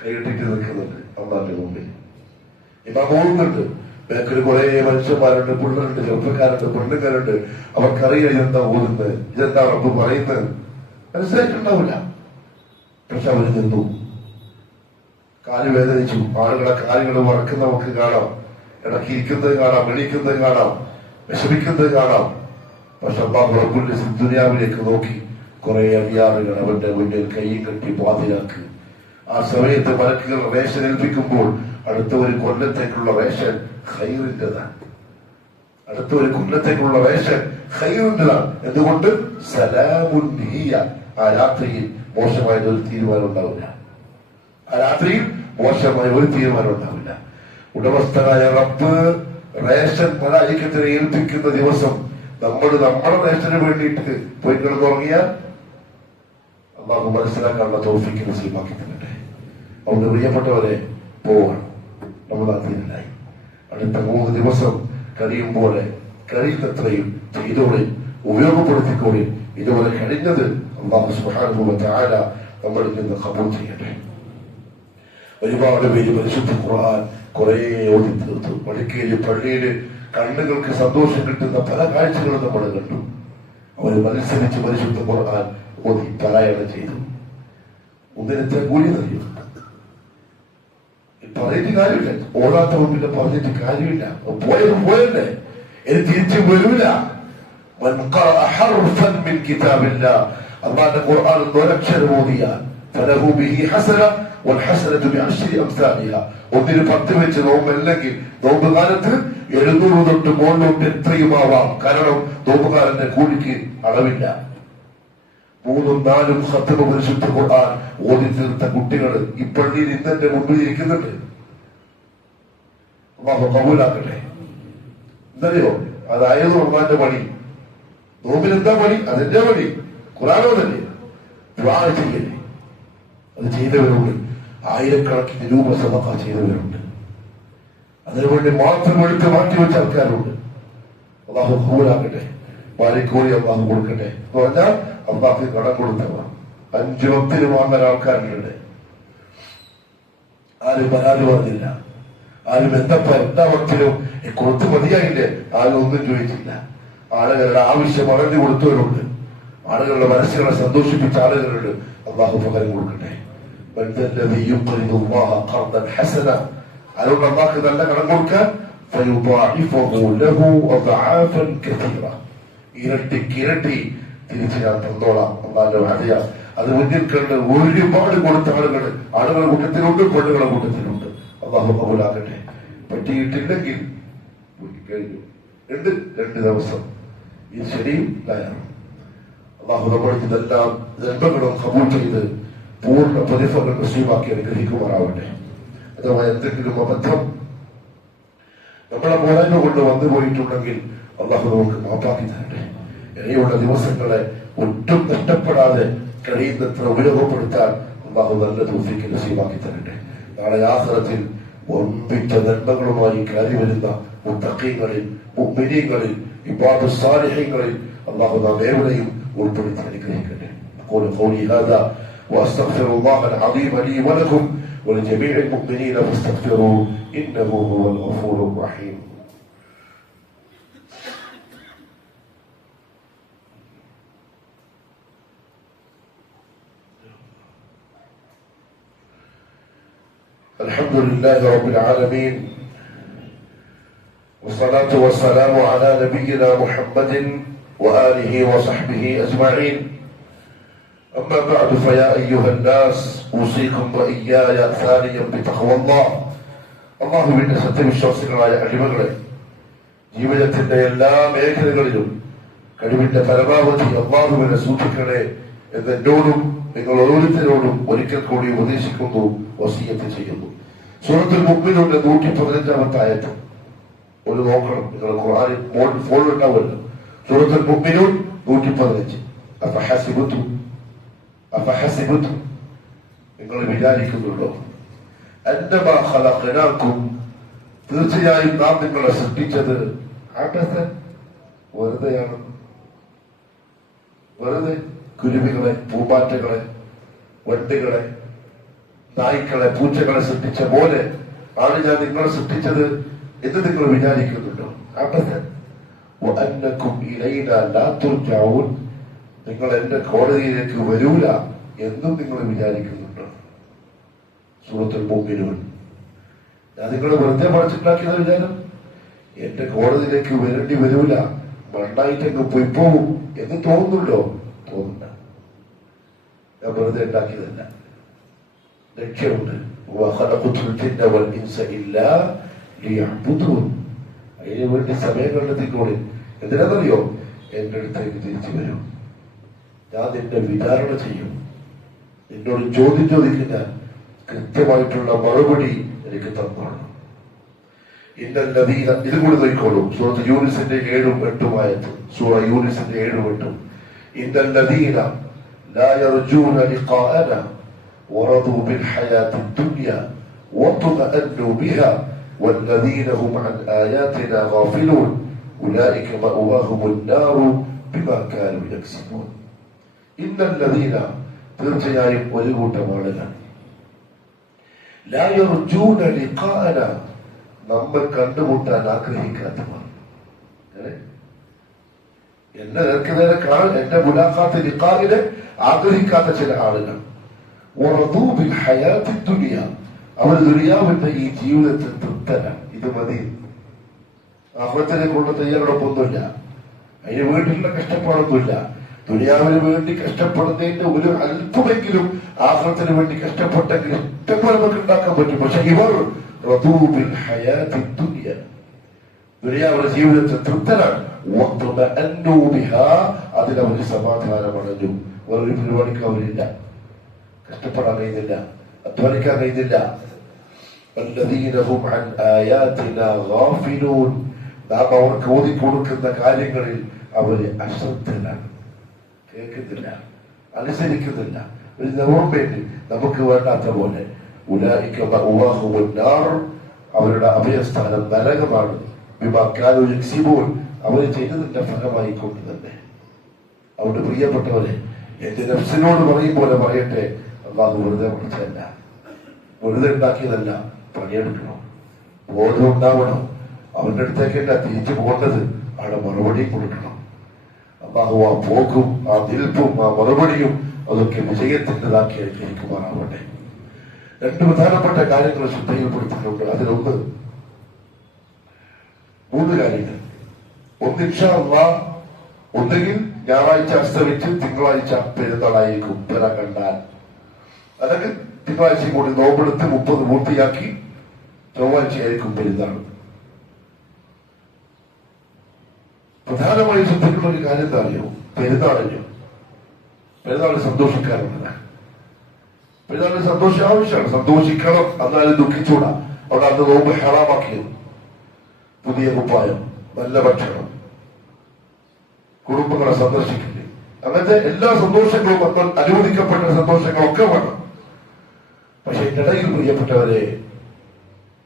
കൈയിട്ടിട്ട് നിൽക്കുന്നുണ്ട് അള്ളാന്റെ മുമ്പിൽ. ഇമാം ഓടുന്നുണ്ട്. ബേക്കറി കുറെ മനുഷ്യന്മാരുണ്ട്, പിള്ളേരുണ്ട്, ചെറുപ്പക്കാരുണ്ട്, പെണ്ണുകാരുണ്ട്. അവർക്കറിയാം ഇതെന്താ ഓടുന്നത്, ഇതെന്താ റബ്ബ് പറയുന്നത്. മനസ്സിലായിട്ടുണ്ടാവില്ല. പക്ഷെ അവര് നിന്നു. കാല് വേദനിച്ചു. ആളുകളെ കാലുകൾ വറക്കുന്ന നമുക്ക് കാണാം, ഇടയ്ക്ക് ഇരിക്കുന്നത് കാണാം, എണീക്കുന്നത് കാണാം, വിഷമിക്കുന്നത് കാണാം. പക്ഷെ അല്ലാഹു റബ്ബുൽ ഇസ്സത്ത് ദുനിയാവിലേക്ക് നോക്കി കുറെ അടിയാറുകൾ അവന്റെ മുന്നിൽ കൈയും കെട്ടി പാതിരാക്കി. ആ സമയത്ത് മലക്കുകൾ റേഷൻ ഏൽപ്പിക്കുമ്പോൾ അടുത്ത ഒരു കൊല്ലത്തേക്കുള്ള റേഷൻ ഖൈറിന്റെതാണ്. അടുത്ത ഒരു കൊല്ലത്തേക്കുള്ള റേഷൻ ഖൈറിന്റെതാണ്. എന്തുകൊണ്ട്? സലാമുൻ ഹിയ, ആ രാത്രിയിൽ മോശമായ ഒരു തീരുമാനം ഉണ്ടാവില്ല. ആ രാത്രിയിൽ മോശമായ ഒരു തീരുമാനം ഉണ്ടാവില്ല. ഉടമസ്ഥനായ റബ്ബ് റേഷൻ മലായികത്തിനെ ഏൽപ്പിക്കുന്ന ദിവസം നമ്മൾ നമ്മുടെ റേഷന് വേണ്ടിയിട്ട് പോയി കിടന്നുറങ്ങിയാൽ അള്ളാഹു മനസ്സിലാക്കാനുള്ള തൗഫീഖ് നസീബാക്കി തരട്ടെ. അതുകൊണ്ട് പ്രിയപ്പെട്ടവരെ, പോവാണ്. റമദാനിലായി അടുത്ത 3 ദിവസം കഴിയുമ്പോലെ കഴിയുന്നത്രയും ചെയ്തോടെ ഉപയോഗപ്പെടുത്തിക്കോടെ. ഇതുപോലെ കഴിഞ്ഞത് അല്ലാഹു സുബ്ഹാനഹു വ തആല നമ്മളിൽ നിന്ന് ഖബൂൽ ചെയ്യട്ടെ. ഒരുപാട് പേര് പരിശുദ്ധ ഖുർആൻ കുറെ ഓതി തീർത്തു. മടിക്കേരി പള്ളിയില് കണ്ണുകൾക്ക് സന്തോഷം കിട്ടുന്ന പല കാഴ്ചകളും നമ്മൾ കണ്ടു. അവർ മത്സരിച്ച് പരിശുദ്ധ ഖുർആൻ ഓതി പാരായണം ചെയ്തു. ഒന്നിനത്തെ കൂലി നൽകി പറഞ്ഞിട്ട് കാര്യമില്ല. ഓടാത്തവൻ പിന്നെ പറഞ്ഞിട്ട് കാര്യമില്ല. പോയത് പോയല്ലേ, ഇനി തിരിച്ചു വരൂല. അള്ളാന്റെ ഖുർആൻ ഒരക്ഷരം ഓതിയാൽ ഫലഹു ബിഹി ഹസന വൽഹസനതു ബിഅശ്രി അംസാലിഹ. ഒന്നിന് 10 വെച്ച് നോമ്പല്ലെങ്കിൽ നോമ്പ് കാലത്ത് 700 തൊട്ട് മുകളിലോട്ട് എത്രയുമാവാം. കാരണം നോമ്പുകാരന്റെ കൂലിക്ക് അളവില്ല. 3ഉം 4ഉം ഖത്മ പരിശുദ്ധ ഖുർആൻ ഓതി തീർത്ത കുട്ടികൾ ഈ പള്ളിയിൽ ഇന്നെന്റെ മുമ്പിൽ ഇരിക്കുന്നുണ്ട്. അല്ലാഹു ഖബൂലാക്കട്ടെ. എന്തറിയോ, അതായത് അള്ളാന്റെ പണി. നോമ്പിൽ എന്താ പണി? അതിന്റെ പണി ഖുർആനോ തന്നെ ദുആ ചെയ്യല്ലേ. അത് ചെയ്തവരുണ്ട്. ആയിരക്കണക്കിന് രൂപ സദഖ ചെയ്തവരുണ്ട്. അതിനുവേണ്ടി മാത്രം എടുത്ത് മാറ്റിവെച്ച ആൾക്കാരുണ്ട്. അല്ലാഹു ഖബൂലാക്കട്ടെ. വാരിക്കോടി അള്ളാഹു കൊടുക്കട്ടെ എന്ന് പറഞ്ഞാൽ അള്ളാഹ് കടം കൊടുത്തവർ 5 വക്തിന് വാങ്ങുന്ന ആൾക്കാരുണ്ട്. ആരും പരാതി പറഞ്ഞില്ല. ആരും എല്ലാ വക്തിലും കൊടുത്തു മതിയായില്ലേ, ആരും ഒന്നും ചോദിച്ചില്ല. ആളുകളുടെ ആവശ്യം അറിഞ്ഞു കൊടുത്തവരുണ്ട്. ആളുകളുടെ മനസ്സുകളെ സന്തോഷിപ്പിച്ച ആളുകളുണ്ട്. അള്ളാഹു പകരം കൊടുക്കട്ടെ. അതുകൊണ്ട് അള്ളാഹ് നല്ല കടം കൊടുക്കാൻ ഇരട്ടി തിരിച്ച് ഞാൻ തന്നോളാം. അള്ളാന്റെ വാഴയ അത് മുന്നിൽ കണ്ട് ഒരുപാട് കൊടുത്ത ആളുകളുടെ കൂട്ടത്തിലുണ്ട്, പെണ്ണുകളുടെ കൂട്ടത്തിലുണ്ട്. അള്ളാഹു കബൂലാകട്ടെ. പറ്റിയിട്ടില്ലെങ്കിൽ കഴിഞ്ഞു. 2 ദിവസം ഈ ശരിയും ഞായറും അള്ളാഹു നമ്മൾക്ക് ഇതെല്ലാം നന്മകളും കബൂൽ ചെയ്ത് പൂർണ്ണ പ്രതിഫലം നസീബാക്കി അനുഗ്രഹിക്കുമാറാവട്ടെ. അഥവാ എന്തെങ്കിലും അബദ്ധം നമ്മളെ പോരായ്മ കൊണ്ട് വന്നു പോയിട്ടുണ്ടെങ്കിൽ അള്ളാഹു നമുക്ക് മാപ്പാക്കി തരട്ടെ. ഇനിയുള്ള ദിവസങ്ങളെ ഒട്ടും നഷ്ടപ്പെടാതെ കഴിയുന്നത്ര ഉപയോഗപ്പെടുത്താൻ അള്ളാഹു നല്ല തൗഫീഖ് നസീബാക്കി തരട്ടെ. നാളെ ആഖിറത്തിൽ വമ്പിച്ച നന്മകളുമായി കയറി വരുന്ന മുത്തഖീങ്ങളിൽ, മുഅ്മിനീങ്ങളിൽ, ഇബാദുസ് സാലിഹീങ്ങളിൽ അള്ളാഹു നാം ഏവരെയും ഉൾപ്പെടുത്തി അനുഗ്രഹിക്കട്ടെ. അഖൂലു ഖൗലി ഹാദാ വഅസ്തഗ്ഫിറുല്ലാഹ അൽ-അദീമ ലീ വലക്കും ولجميع المؤمنين فاستغفروه إنه هو الغفور الرحيم. الحمد لله رب العالمين والصلاة والسلام على نبينا محمد وآله وصحبه أجمعين. أما بعد فيا أيها الناس أوصيكم وإياي ثانيا بتقوى الله. അള്ളാഹുവിന്റെ സത്യവിശ്വാസികളായ അടിമകളെ, ജീവിതത്തിന്റെ എല്ലാ മേഖലകളിലും കഴിവിന്റെ പരമാവധി അള്ളാഹുവിനെ സൂക്ഷിക്കണേ എന്ന് എന്നോടും നിങ്ങൾ ഓരോരുത്തരോടും ഒരിക്കൽ കൂടി ഉപദേശിക്കുന്നു, വസിയത്ത് ചെയ്യുന്നു. സൂറത്തുൽ മുഅ്മിനൂന്റെ 115-ാമത്തെ ആയത്ത് ഒന്ന് നോക്കണം. നിങ്ങൾ ഖുർആനിൽ ഫോണിലുണ്ടാവുമല്ലോ. സൂറത്തുൽ മുഅ്മിനൂൻ 115. അഫഹസിബതും നിങ്ങൾ വിചാരിക്കുന്നുണ്ടോ, അന്നമാ ഖലഖനാകും തീർച്ചയായും നാം നിങ്ങളെ സൃഷ്ടിച്ചത് അബസൻ വെറുതെയാണ്. വെറുതെ കുരുവികളെ, പൂമ്പാറ്റകളെ, വണ്ടുകളെ, നായ്ക്കളെ, പൂച്ചകളെ സൃഷ്ടിച്ച പോലെ ആണ് ഞാൻ നിങ്ങളെ സൃഷ്ടിച്ചത് എന്ന് നിങ്ങൾ വിചാരിക്കുന്നുണ്ടോ? അബസൻ വഅന്നകും ഇലൈനാ ലാ തുർജഊൻ നിങ്ങൾ എന്റെ കോടതിയിലേക്ക് വരൂല എന്നും നിങ്ങൾ വിചാരിക്കുന്നുണ്ടോ? സൂറത്തുൽ മുഅ്മിനൂൻ. ഞാൻ നിങ്ങളെ വെറുതെ പഠിച്ചുണ്ടാക്കിയത് വിചാരം എന്റെ കോടതിയിലേക്ക് വരേണ്ടി വരൂല, മണ്ണായിട്ടങ്ങ് പോയി പോകും എന്ന് തോന്നുന്നുണ്ടോ? തോന്നുന്ന. ഞാൻ വെറുതെ ഉണ്ടാക്കിയതല്ല, ലക്ഷ്യമുണ്ട്. അതിനു വേണ്ടി സമയം കണ്ടെത്തിക്കോളി. എന്തിനാണെന്നറിയോ? എന്റെ അടുത്തേക്ക് തിരിച്ചു വരും. ഞാൻ നിന്നെ വിചാരണ ചെയ്യും. നിന്നോട് ചോദ്യം ചോദിക്കുന്ന കൃത്യമായിട്ടുള്ള മറുപടി എനിക്ക് തന്നോളൂ. ഇന്നല്ലദീന, ഇത് കൂടി നോക്കിക്കോളൂ. സൂറത്ത് യൂനിസിന്റെ 7ഉം 8ഉം ആയത്ത്. സൂറ യൂനിസിന്റെ 7ഉം 8ഉം. ഇന്നല്ലദീന ലാ യർജൂന ലിഖാഅന വറദൂ ബിൽ ഹയാത്തി ദുനിയ واطمأنوا بها والذين هم عن آياتنا غافلون أولئك مأواهم النار بما كانوا يكسبون إن الذين തീർച്ചയായും ഒരു കൂട്ടം ആളുകൾ ലാ യർജൂന ലിഖാഅന നമ്മെ കണ്ടുമുട്ടാൻ ആഗ്രഹിക്കാത്തവർ. എന്നെ നിൽക്കുന്നതിനെ കാണാൻ എന്റെ മുലാഖാത്ത് ലിഖാഇനെ ആഗ്രഹിക്കാത്ത ചില ആളുകൾ വറദൂ ബിൽ ഹയാത്തി ദുനിയ അവർ ദുനിയാവിന്റെ ഈ ജീവിതത്തിൽ തൃപ്തരാണ്. ഇത് മതി, ആഖിറത്തിലേക്കുള്ള തയ്യാറെടുപ്പൊന്നുമില്ല, അതിന് വേണ്ടിയുള്ള കഷ്ടപ്പാടൊന്നുമില്ല. ദുനിയാവിന് വേണ്ടി കഷ്ടപ്പെടുന്നതിന്റെ ഒരു അല്പമെങ്കിലും ആഖിറത്തിന് വേണ്ടി കഷ്ടപ്പെട്ടെങ്കിൽ ഇഷ്ടംപോലെ നമുക്ക് ഉണ്ടാക്കാൻ പറ്റും. പക്ഷെ ഇവർ റദൂ ബിൽ ഹയാത്തി ദുനിയ ദുനിയാവിന്റെ ജീവിതത്തിൽ തൃപ്തരാണ്. വത്മഅന്നു ബിഹാ അതിലവർ സമാധാനമടഞ്ഞു. വേറൊരു പരിപാടിക്ക് അവരില്ല, കഷ്ടപ്പെടാൻ കഴിയുന്നില്ല, അധ്വാനിക്കാൻ കഴിയുന്നില്ല. വല്ലദീന ഹും അൻ ആയാതിനാ ഗാഫിലൂൻ നാം അവർക്ക് ഓതിക്കൊടുക്കുന്ന കാര്യങ്ങളിൽ അവര് അശ്രദ്ധരാണ്, കേൾക്കുന്നില്ല, അനുസരിക്കുന്നില്ല. ഒരു ഗവൺമെന്റ് നമുക്ക് വേണ്ടാത്ത പോലെ ഉലൈക മഅവാഹുമുൻ നാർ അവരുടെ അഭയസ്ഥാനം നരകമാണ്. ബിമാ കാനൂ യക്സിബൂൻ അവർ ചെയ്തതിന്റെ ഫലമായി കൊണ്ട് തന്നെ. അവിടെ പ്രിയപ്പെട്ടവരെ, എന്റെ നഫ്സിനോട് പറയും പോലെ പറയട്ടെ, അല്ലാഹു വെറുതെ പഠിച്ചതല്ല, വെറുതെ ഉണ്ടാക്കിയതല്ല. പണിയെടുക്കണം, ബോധം ഉണ്ടാവണം. അവന്റെ അടുത്തേക്കല്ല തിരിച്ചു പോകേണ്ടത്, അവിടെ മറുപടിയും കൊടുക്കണം. അല്ലാഹു ആ പോക്കും ആ നിൽപ്പും ആ മറുപടിയും അതൊക്കെ വിജയത്തിൻ്റെതാക്കി അനുഗ്രഹിക്കുമാറാവട്ടെ. രണ്ട് പ്രധാനപ്പെട്ട കാര്യങ്ങൾ ശ്രദ്ധയിൽപ്പെടുത്തിയിട്ടുണ്ട്. അതിലൊന്ന്, മൂന്ന് കാര്യങ്ങൾ. ഒന്ന് ഇൻഷാ അല്ലാഹ് ഒന്നുകിൽ ഞായറാഴ്ച അസ്തമിച്ച് തിങ്കളാഴ്ച പെരുന്നാളായിരിക്കും പിറ കണ്ടാൽ, അല്ലെങ്കിൽ തിങ്കളാഴ്ച കൂടി നോമ്പെടുത്ത് 30 പൂർത്തിയാക്കി ചൊവ്വാഴ്ചയായിരിക്കും പെരുന്നാൾ. പ്രധാനമായി ശ്രദ്ധിക്കുന്ന ഒരു കാര്യം എന്താ അറിയോ? പെരുന്നാളിന് സന്തോഷിക്കാറുള്ളതാണ്. പെരുന്നാളിന് സന്തോഷം ആവശ്യമാണ്, സന്തോഷിക്കണം. എന്നാലും ദുഃഖിച്ചൂടാ. അവിടെ അന്ന് നോമ്പ് ഹറാമാക്കിയത്. പുതിയ കുപ്പായം, നല്ല ഭക്ഷണം, കുടുംബങ്ങളെ സന്ദർശിക്കില്ലേ, അങ്ങനത്തെ എല്ലാ സന്തോഷങ്ങളും നമ്മൾ അനുവദിക്കപ്പെട്ട സന്തോഷങ്ങളൊക്കെ വേണം. പക്ഷെ ഇടയിൽ പ്രിയപ്പെട്ടവരെ,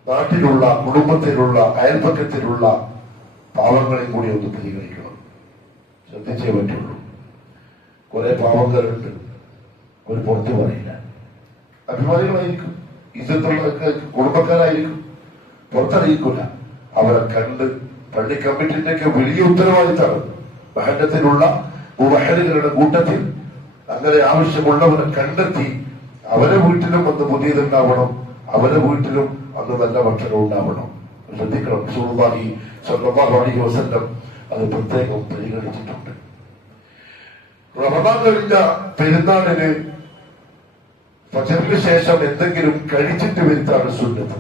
നാട്ടിലുള്ള, കുടുംബത്തിലുള്ള, അയൽപക്കത്തിലുള്ള പാവങ്ങളെയും കൂടി ഒന്ന് പരിഗണിക്കണം. ശ്രദ്ധിച്ചേ പറ്റുള്ളൂ. കുറെ പാവങ്ങളുണ്ട്, ഒരു പുറത്തു പറയില്ല, അഭിമാനികളായിരിക്കും, ഇജ്ജത്തുള്ള കുടുംബക്കാരായിരിക്കും, പുറത്തറിയിക്കില്ല. അവരെ കണ്ട് പള്ളി കമ്മിറ്റിന്റെയൊക്കെ വലിയ ഉത്തരവാദിത്തമാണ് മഹല്ലത്തിലുള്ള മുവഹ്ഹിദുകളുടെ കൂട്ടത്തിൽ അങ്ങനെ ആവശ്യമുള്ളവരെ കണ്ടെത്തി അവരെ വീട്ടിലും അന്ന് പുതിയതുണ്ടാവണം, അവരെ വീട്ടിലും അന്ന് നല്ല ഭക്ഷണം ഉണ്ടാവണം. ശ്രദ്ധിക്കണം. റസൂലുള്ളാഹി സ്വല്ലല്ലാഹു അലൈഹി വസല്ലം അത് പ്രത്യേകം പരിഗണിച്ചിട്ടുണ്ട്. റമദാൻ കഴിഞ്ഞ പെരുന്നാളിന് ഫജ്റിന് ശേഷം എന്തെങ്കിലും കഴിച്ചിട്ട് വരുത്താണ് സുന്നത്ത്.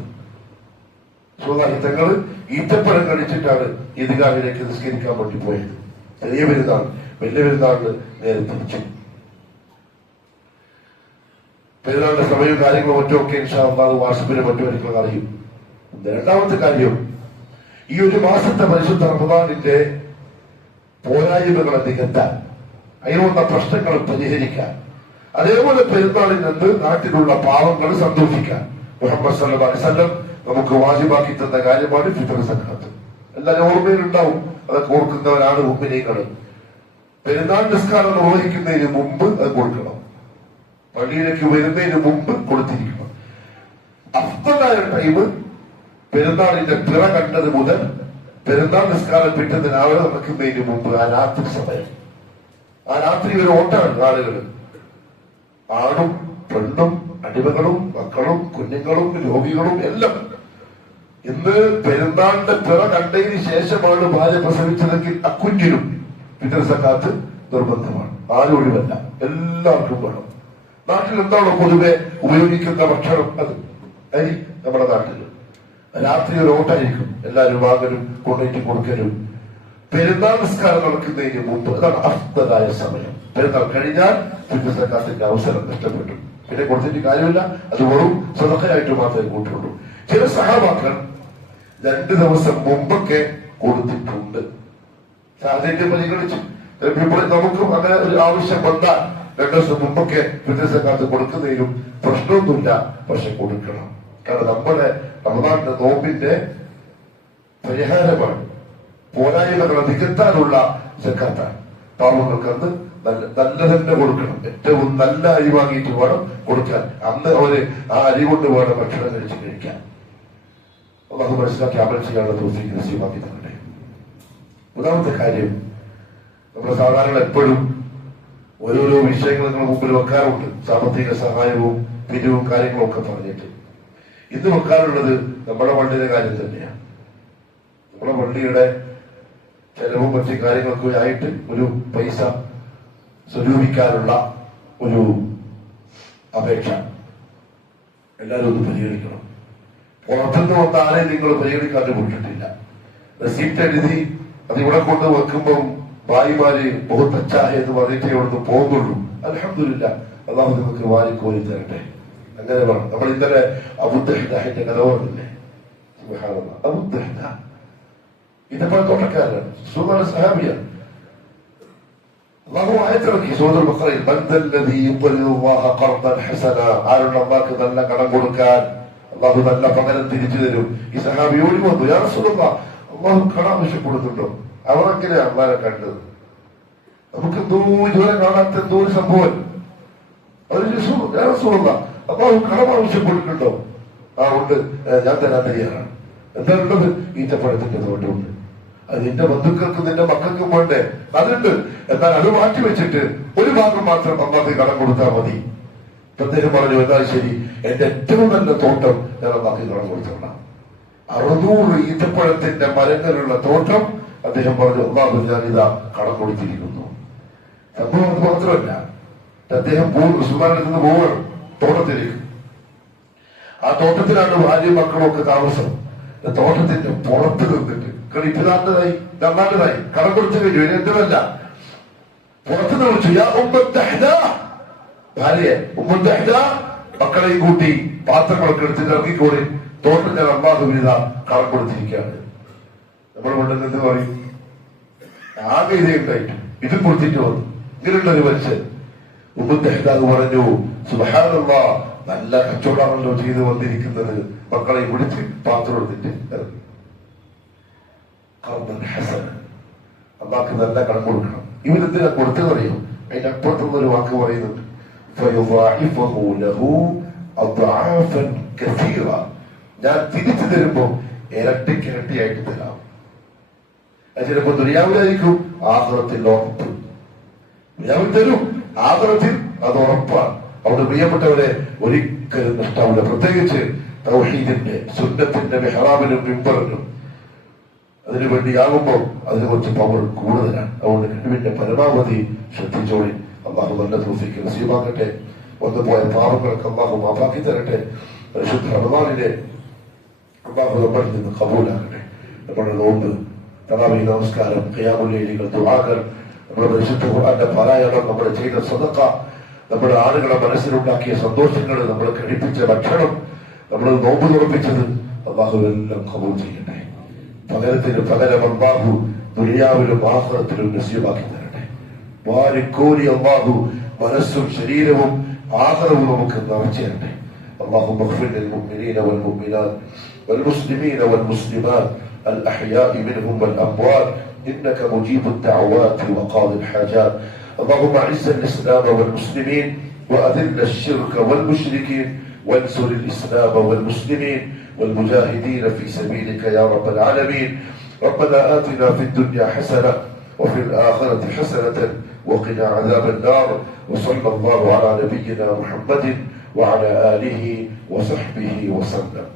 റസൂലുള്ളാഹി തങ്ങൾ ഈത്തപ്പഴം കഴിച്ചിട്ടാണ് ഈദ്ഗാഹിലേക്ക് നിസ്കരിക്കാൻ വേണ്ടി പോയത്. ചെറിയ പെരുന്നാൾ, വലിയ പെരുന്നാളിന് നേരെ തിരിച്ചു. പെരുന്നാളിന്റെ സമയവും കാര്യങ്ങളും മറ്റുമൊക്കെ ഇൻഷാ അല്ലാഹ് വാട്സപ്പിലും മറ്റും അറിയും. രണ്ടാമത്തെ കാര്യം, ഈ ഒരു മാസത്തെ പരിശുദ്ധ റമദാനിന്റെ പോരായ്മകളെ നികത്താൻ, അതിനുള്ള പ്രശ്നങ്ങൾ പരിഹരിക്കാൻ, അതേപോലെ പെരുന്നാളിൽ നിന്ന് നാട്ടിലുള്ള പാവങ്ങൾ സന്തോഷിക്കാൻ മുഹമ്മദ് സല്ലല്ലാഹു അലൈഹി വസല്ലം നമുക്ക് വാജിബാക്കി തന്ന കാര്യമാണ് ഫിത്ർ സക്കാത്ത്. എല്ലാവരും ഓർമ്മയിലുണ്ടാവും, അതൊക്കെ ഓർക്കുന്നവരാണ് മുഅ്മിനീങ്ങൾ. പെരുന്നാൾ നിസ്കാരം നിർവഹിക്കുന്നതിന് മുമ്പ് അത് കൊടുക്കണം, പള്ളിയിലേക്ക് വരുന്നതിന് മുമ്പ് കൊടുത്തിരിക്കണം. അഫ്ദലായ ടൈം പെരുന്നാളിന്റെ പിറ കണ്ടത് മുതൽ പെരുന്നാൾ നിസ്കാരം പിറ്റേന്ന് രാവിലെ നടക്കുന്നതിന് മുമ്പ് ആ രാത്രി സമയം. ആ രാത്രി ഒരു ഓട്ടമാണ് ആളുകൾ, ആണും പെണ്ണും അടിമകളും മക്കളും കുഞ്ഞുങ്ങളും രോഗികളും എല്ലാം. ഇന്ന് പെരുന്നാളിന്റെ പിറ കണ്ടതിന് ശേഷമാണ് ഭാര്യ പ്രസവിച്ചതെങ്കിൽ അക്കുഞ്ഞിനും ഫിത്ർ സക്കാത്ത് നിർബന്ധമാണ്. ആരും ഒഴിവല്ല, എല്ലാവർക്കും വേണം. നാട്ടിൽ എന്താണോ പൊതുവെ ഉപയോഗിക്കുന്ന ഭക്ഷണം അത് അരി. നമ്മുടെ നാട്ടിൽ രാത്രി ഒരു ഓട്ടായിരിക്കും, എല്ലാവരും വാങ്ങലും കൊണ്ടേറ്റ് കൊടുക്കലും. പെരുന്നാൾ നിസ്കാരം നടക്കുന്നതിന് മുമ്പ് അതാണ് അഫ്ദലായ സമയം. പെരുന്നാൾ കഴിഞ്ഞാൽ ഫിത്ർ സക്കാത്തിന്റെ അവസരം നഷ്ടപ്പെട്ടു, പിന്നെ കൊടുത്തിട്ട് കാര്യമില്ല. അത് വെറും സദഖയായിട്ട് മാത്രമേ കൂട്ടുള്ളൂ. ചില സഹാബാക്കൾ 2 ദിവസം മുമ്പൊക്കെ കൊടുത്തിട്ടുണ്ട്. സാഹചര്യം പരിഗണിച്ചു. ഇപ്പോൾ നമുക്കും അങ്ങനെ ഒരു ആവശ്യം വന്നാൽ 2 ദിവസം മുമ്പൊക്കെ ഫിത്ർ സക്കാത്ത് കൊടുക്കുന്നതിനും പ്രശ്നമൊന്നുമില്ല. പക്ഷെ കൊടുക്കണം. കാരണം നമ്മുടെ റമദാന്റെ നോമ്പിന്റെ പരിഹാരമാണ്, പോരായ്മകളെ നികത്താനുള്ള സക്കാത്താണ്. പാവങ്ങൾക്ക് അന്ന് നല്ല തന്നെ കൊടുക്കണം. ഏറ്റവും നല്ല അരി വാങ്ങിയിട്ട് വേണം കൊടുക്കാൻ. അന്ന് അവര് ആ അരി കൊണ്ട് വേണം ഭക്ഷണം കഴിക്കാൻ. അള്ളാഹു മനസ്സിലാക്കി അമൽ ചെയ്യാനുള്ള തൗഫീഖ് നസീബാക്കി തരട്ടെ. മൂന്നാമത്തെ കാര്യം, നമ്മുടെ സാധാരണ എപ്പോഴും ഓരോരോ വിഷയങ്ങൾ നിങ്ങൾ മുമ്പിൽ വെക്കാറുണ്ട്. സാമ്പത്തിക സഹായവും പിരിവും കാര്യങ്ങളും ഒക്കെ പറഞ്ഞിട്ട് ഇന്ന് വെക്കാറുള്ളത് നമ്മുടെ പള്ളിയുടെ കാര്യം തന്നെയാണ്. നമ്മുടെ പള്ളിയുടെ ചെലവും മറ്റു കാര്യങ്ങളൊക്കെ ആയിട്ട് ഒരു പൈസ സ്വരൂപിക്കാനുള്ള ഒരു അപേക്ഷ എല്ലാവരും ഒന്ന് പരിഗണിക്കണം. പുറത്തുനിന്ന് വന്ന ആരെയും നിങ്ങൾ പരിഗണിക്കാണ്ട് പോയിട്ടില്ല. റെസിപ്റ്റ് എഴുതി അത് ഇവിടെ കൊണ്ട് വെക്കുമ്പം ഭായിമാര് ബഹുത്തച്ചായ എന്ന് പറഞ്ഞിട്ടേ ഇവിടുന്ന് പോകുന്നുള്ളൂ. അൽഹംദുലില്ലാ, അള്ളാഹു നമുക്ക് വാരിക്കോരി തരട്ടെ. അങ്ങനെ വേണം. നമ്മൾ ഇന്നലെ അബൂദഹ്ദാഹിന്റെ കഥ പറഞ്ഞില്ലേ? സുബ്ഹാനല്ലാഹ്, അബൂദഹ്ദ ഇതേപോലെ തോട്ടക്കാരനാണ്, സുഹാന സഹാബിയാണ്. അള്ളാഹു ആയത്തിറക്കി സൂറത്തുൽ ബഖറയിൽ, മൻദല്ലദീ യുഖ്രിദുല്ലാഹ ഖർദൻ ഹസന, ആരുള്ള അള്ളാഹ്ക്ക് നല്ല കടം കൊടുക്കാൻ അള്ളാഹു നല്ല പകരം തിരിച്ചു തരും. ഈ സഹാബി ഓടി വന്നു, യാ റസൂലല്ലാഹ്, അള്ളാഹു കടം ആവശ്യപ്പെടുന്നുണ്ടോ? അവരെങ്ങനെയാ അള്ളാഹെ കണ്ടത്? നമുക്ക് ഇതുവരെ കാണാത്ത എന്തോ ഒരു സംഭവം. അള്ളാഹു കടം ആവശ്യപ്പെട്ടിട്ടുണ്ടോ? ആ ഉണ്ട്, ഞാൻ തരാൻ തയ്യാറാണ്. എന്താണുള്ളത്? ഈത്തപ്പഴത്തിന്റെ തോട്ടമുണ്ട്. അത് നിന്റെ ബന്ധുക്കൾക്ക് നിന്റെ മക്കൾക്കും വേണ്ടേ? അതുണ്ട്. എന്നാൽ അത് മാറ്റി വെച്ചിട്ട് ഒരു ഭാഗം മാത്രം അള്ളാഹ് കടം കൊടുത്താൽ മതി. അദ്ദേഹം പറഞ്ഞു, എന്നാൽ ശരി, എന്റെ ഏറ്റവും നല്ല തോട്ടം ഞാൻ അള്ളാഹ് കടം കൊടുത്തോളാം. 600 ഈത്തപ്പഴത്തിന്റെ മരങ്ങളുള്ള തോട്ടം അദ്ദേഹം പറഞ്ഞു, അള്ളാഹു ഞാനിതാ കടം കൊടുത്തിരിക്കുന്നു. സംഭവം അത് മാത്രമല്ല, അദ്ദേഹം ഉസ്മാനിൽ നിന്ന് പോവുകയാണ് തോട്ടത്തിലേക്ക്. ആ തോട്ടത്തിലാണ് ഭാര്യയും മക്കളും ഒക്കെ താമസം. തോട്ടത്തിന്റെ പുറത്ത് നിന്നിട്ട് ഇപ്പിതാണ്ടതായി നന്നാണ്ടതായി കടം കൊടുത്തു കഴിഞ്ഞു. ഇനി എന്തുമല്ല, പുറത്തുനിന്ന് വിളിച്ചു, യാ ഉമ്മത്തഹ്ദ, ഭാര്യയെ ഉമ്മത്തഹ്ദ, മക്കളെയും കൂട്ടി പാത്രങ്ങളൊക്കെ എടുത്തിട്ട് ഇറങ്ങിക്കൂടി, തോട്ടം ഞാൻ അള്ളാഹുവിത കടം കൊടുത്തിരിക്കുകയാണ്. നമ്മൾ കൊണ്ടുവന്ന് എന്ത് പറയും? ആകെ ഇതേണ്ടായിട്ട് ഇതും കൊടുത്തിട്ട് വന്നു. ഇങ്ങനെയുള്ള ഒരു മനുഷ്യൻ ഉമ്മത്തഹ്ദാന്ന് പറഞ്ഞു, സുബ്ഹാനല്ലാഹ്, നല്ല കച്ചവടമാണല്ലോ ചെയ്ത് വന്നിരിക്കുന്നത്. മക്കളെ വിളിച്ച് പാത്രം എടുത്തിട്ട് ഇറങ്ങി. അള്ളാഹ്ക്ക് നല്ല കടം കൊടുക്കണം. ഇവരെന്തിനാ കൊടുത്തെന്നറിയോ? അതിന്റെ അപ്പുറത്തുള്ള ഒരു വാക്ക് പറയുന്നുണ്ട്, ഞാൻ തിരിച്ചു തരുമ്പോ ഇരട്ടിക്കിരട്ടിയായിട്ട് തരാം. അത് ചിലപ്പോ ദുനിയാവിലായിരിക്കും, ആഖിറത്തിൽ ഉറപ്പ്. ദുനിയാവിൽ തരും, ആഖിറത്തിൽ അത് ഉറപ്പാണ്. അവിടെ പ്രിയപ്പെട്ടവരെ ഒരിക്കലും നഷ്ടാവില്ല. പ്രത്യേകിച്ച് തൗഹീദിന്റെ സുന്നത്തിന്റെ മെഹ്റാബിനും മിമ്പറിനും അതിനു വേണ്ടിയാകുമ്പോൾ അതിന് കുറച്ച് പവർ കൂടുതലാണ്. അതുകൊണ്ട് കഴിവിന്റെ പരമാവധി ശ്രദ്ധിച്ചോളി. അള്ളാഹു നല്ല തൗഫീഖ് നസീബാക്കട്ടെ. വന്നുപോയ പാപങ്ങൾക്ക് അള്ളാഹു മാഫാക്കി തരട്ടെ. പരിശുദ്ധ റമദാനിലെ അള്ളാഹു നമ്മളിൽ നിന്ന് കബൂലാക്കട്ടെ. നമ്മുടെ നോമ്പ്, തറാവീഹ് നമസ്കാരം, ഖിയാമുൽ ലൈലുകൾ, ദുആകൾ, നമ്മുടെ പരിശുദ്ധ ഖുർആന്റെ പാരായണം, നമ്മൾ ചെയ്ത സദഖ, നമ്മുടെ ആളുകളെ മനസ്സിലുണ്ടാക്കിയ സന്തോഷങ്ങൾ, നമ്മൾ കഴിപ്പിച്ച ഭക്ഷണം, നമ്മൾ നോമ്പ് തുറപ്പിച്ചത്, അള്ളാഹു എല്ലാം കബൂൽ ചെയ്യട്ടെ. പകരത്തിന് പകരം അള്ളാഹു ദുനിയാവിലും ആഖിറത്തിലും നസീബാക്കി തരട്ടെ. വാരിക്കോരി അള്ളാഹു മനസ്സും ശരീരവും ആഖിറവും നമുക്ക് നിറച്ചു തരട്ടെ. اللهم اغفر للمؤمنين والمؤمنات والمسلمين والمسلمات الأحياء منهم والأموات إنك مجيب الدعوات وقاضي الحاجات. اللهم اعز الإسلام والمسلمين وأذل الشرك والمشركين وانصر الإسلام والمسلمين والمجاهدين في سبيلك يا رب العالمين. ربنا آتنا في الدنيا حسنة وفي الآخرة حسنة وقنا عذاب النار. وصلى الله على نبينا محمد وعلى آله وصحبه وسلم.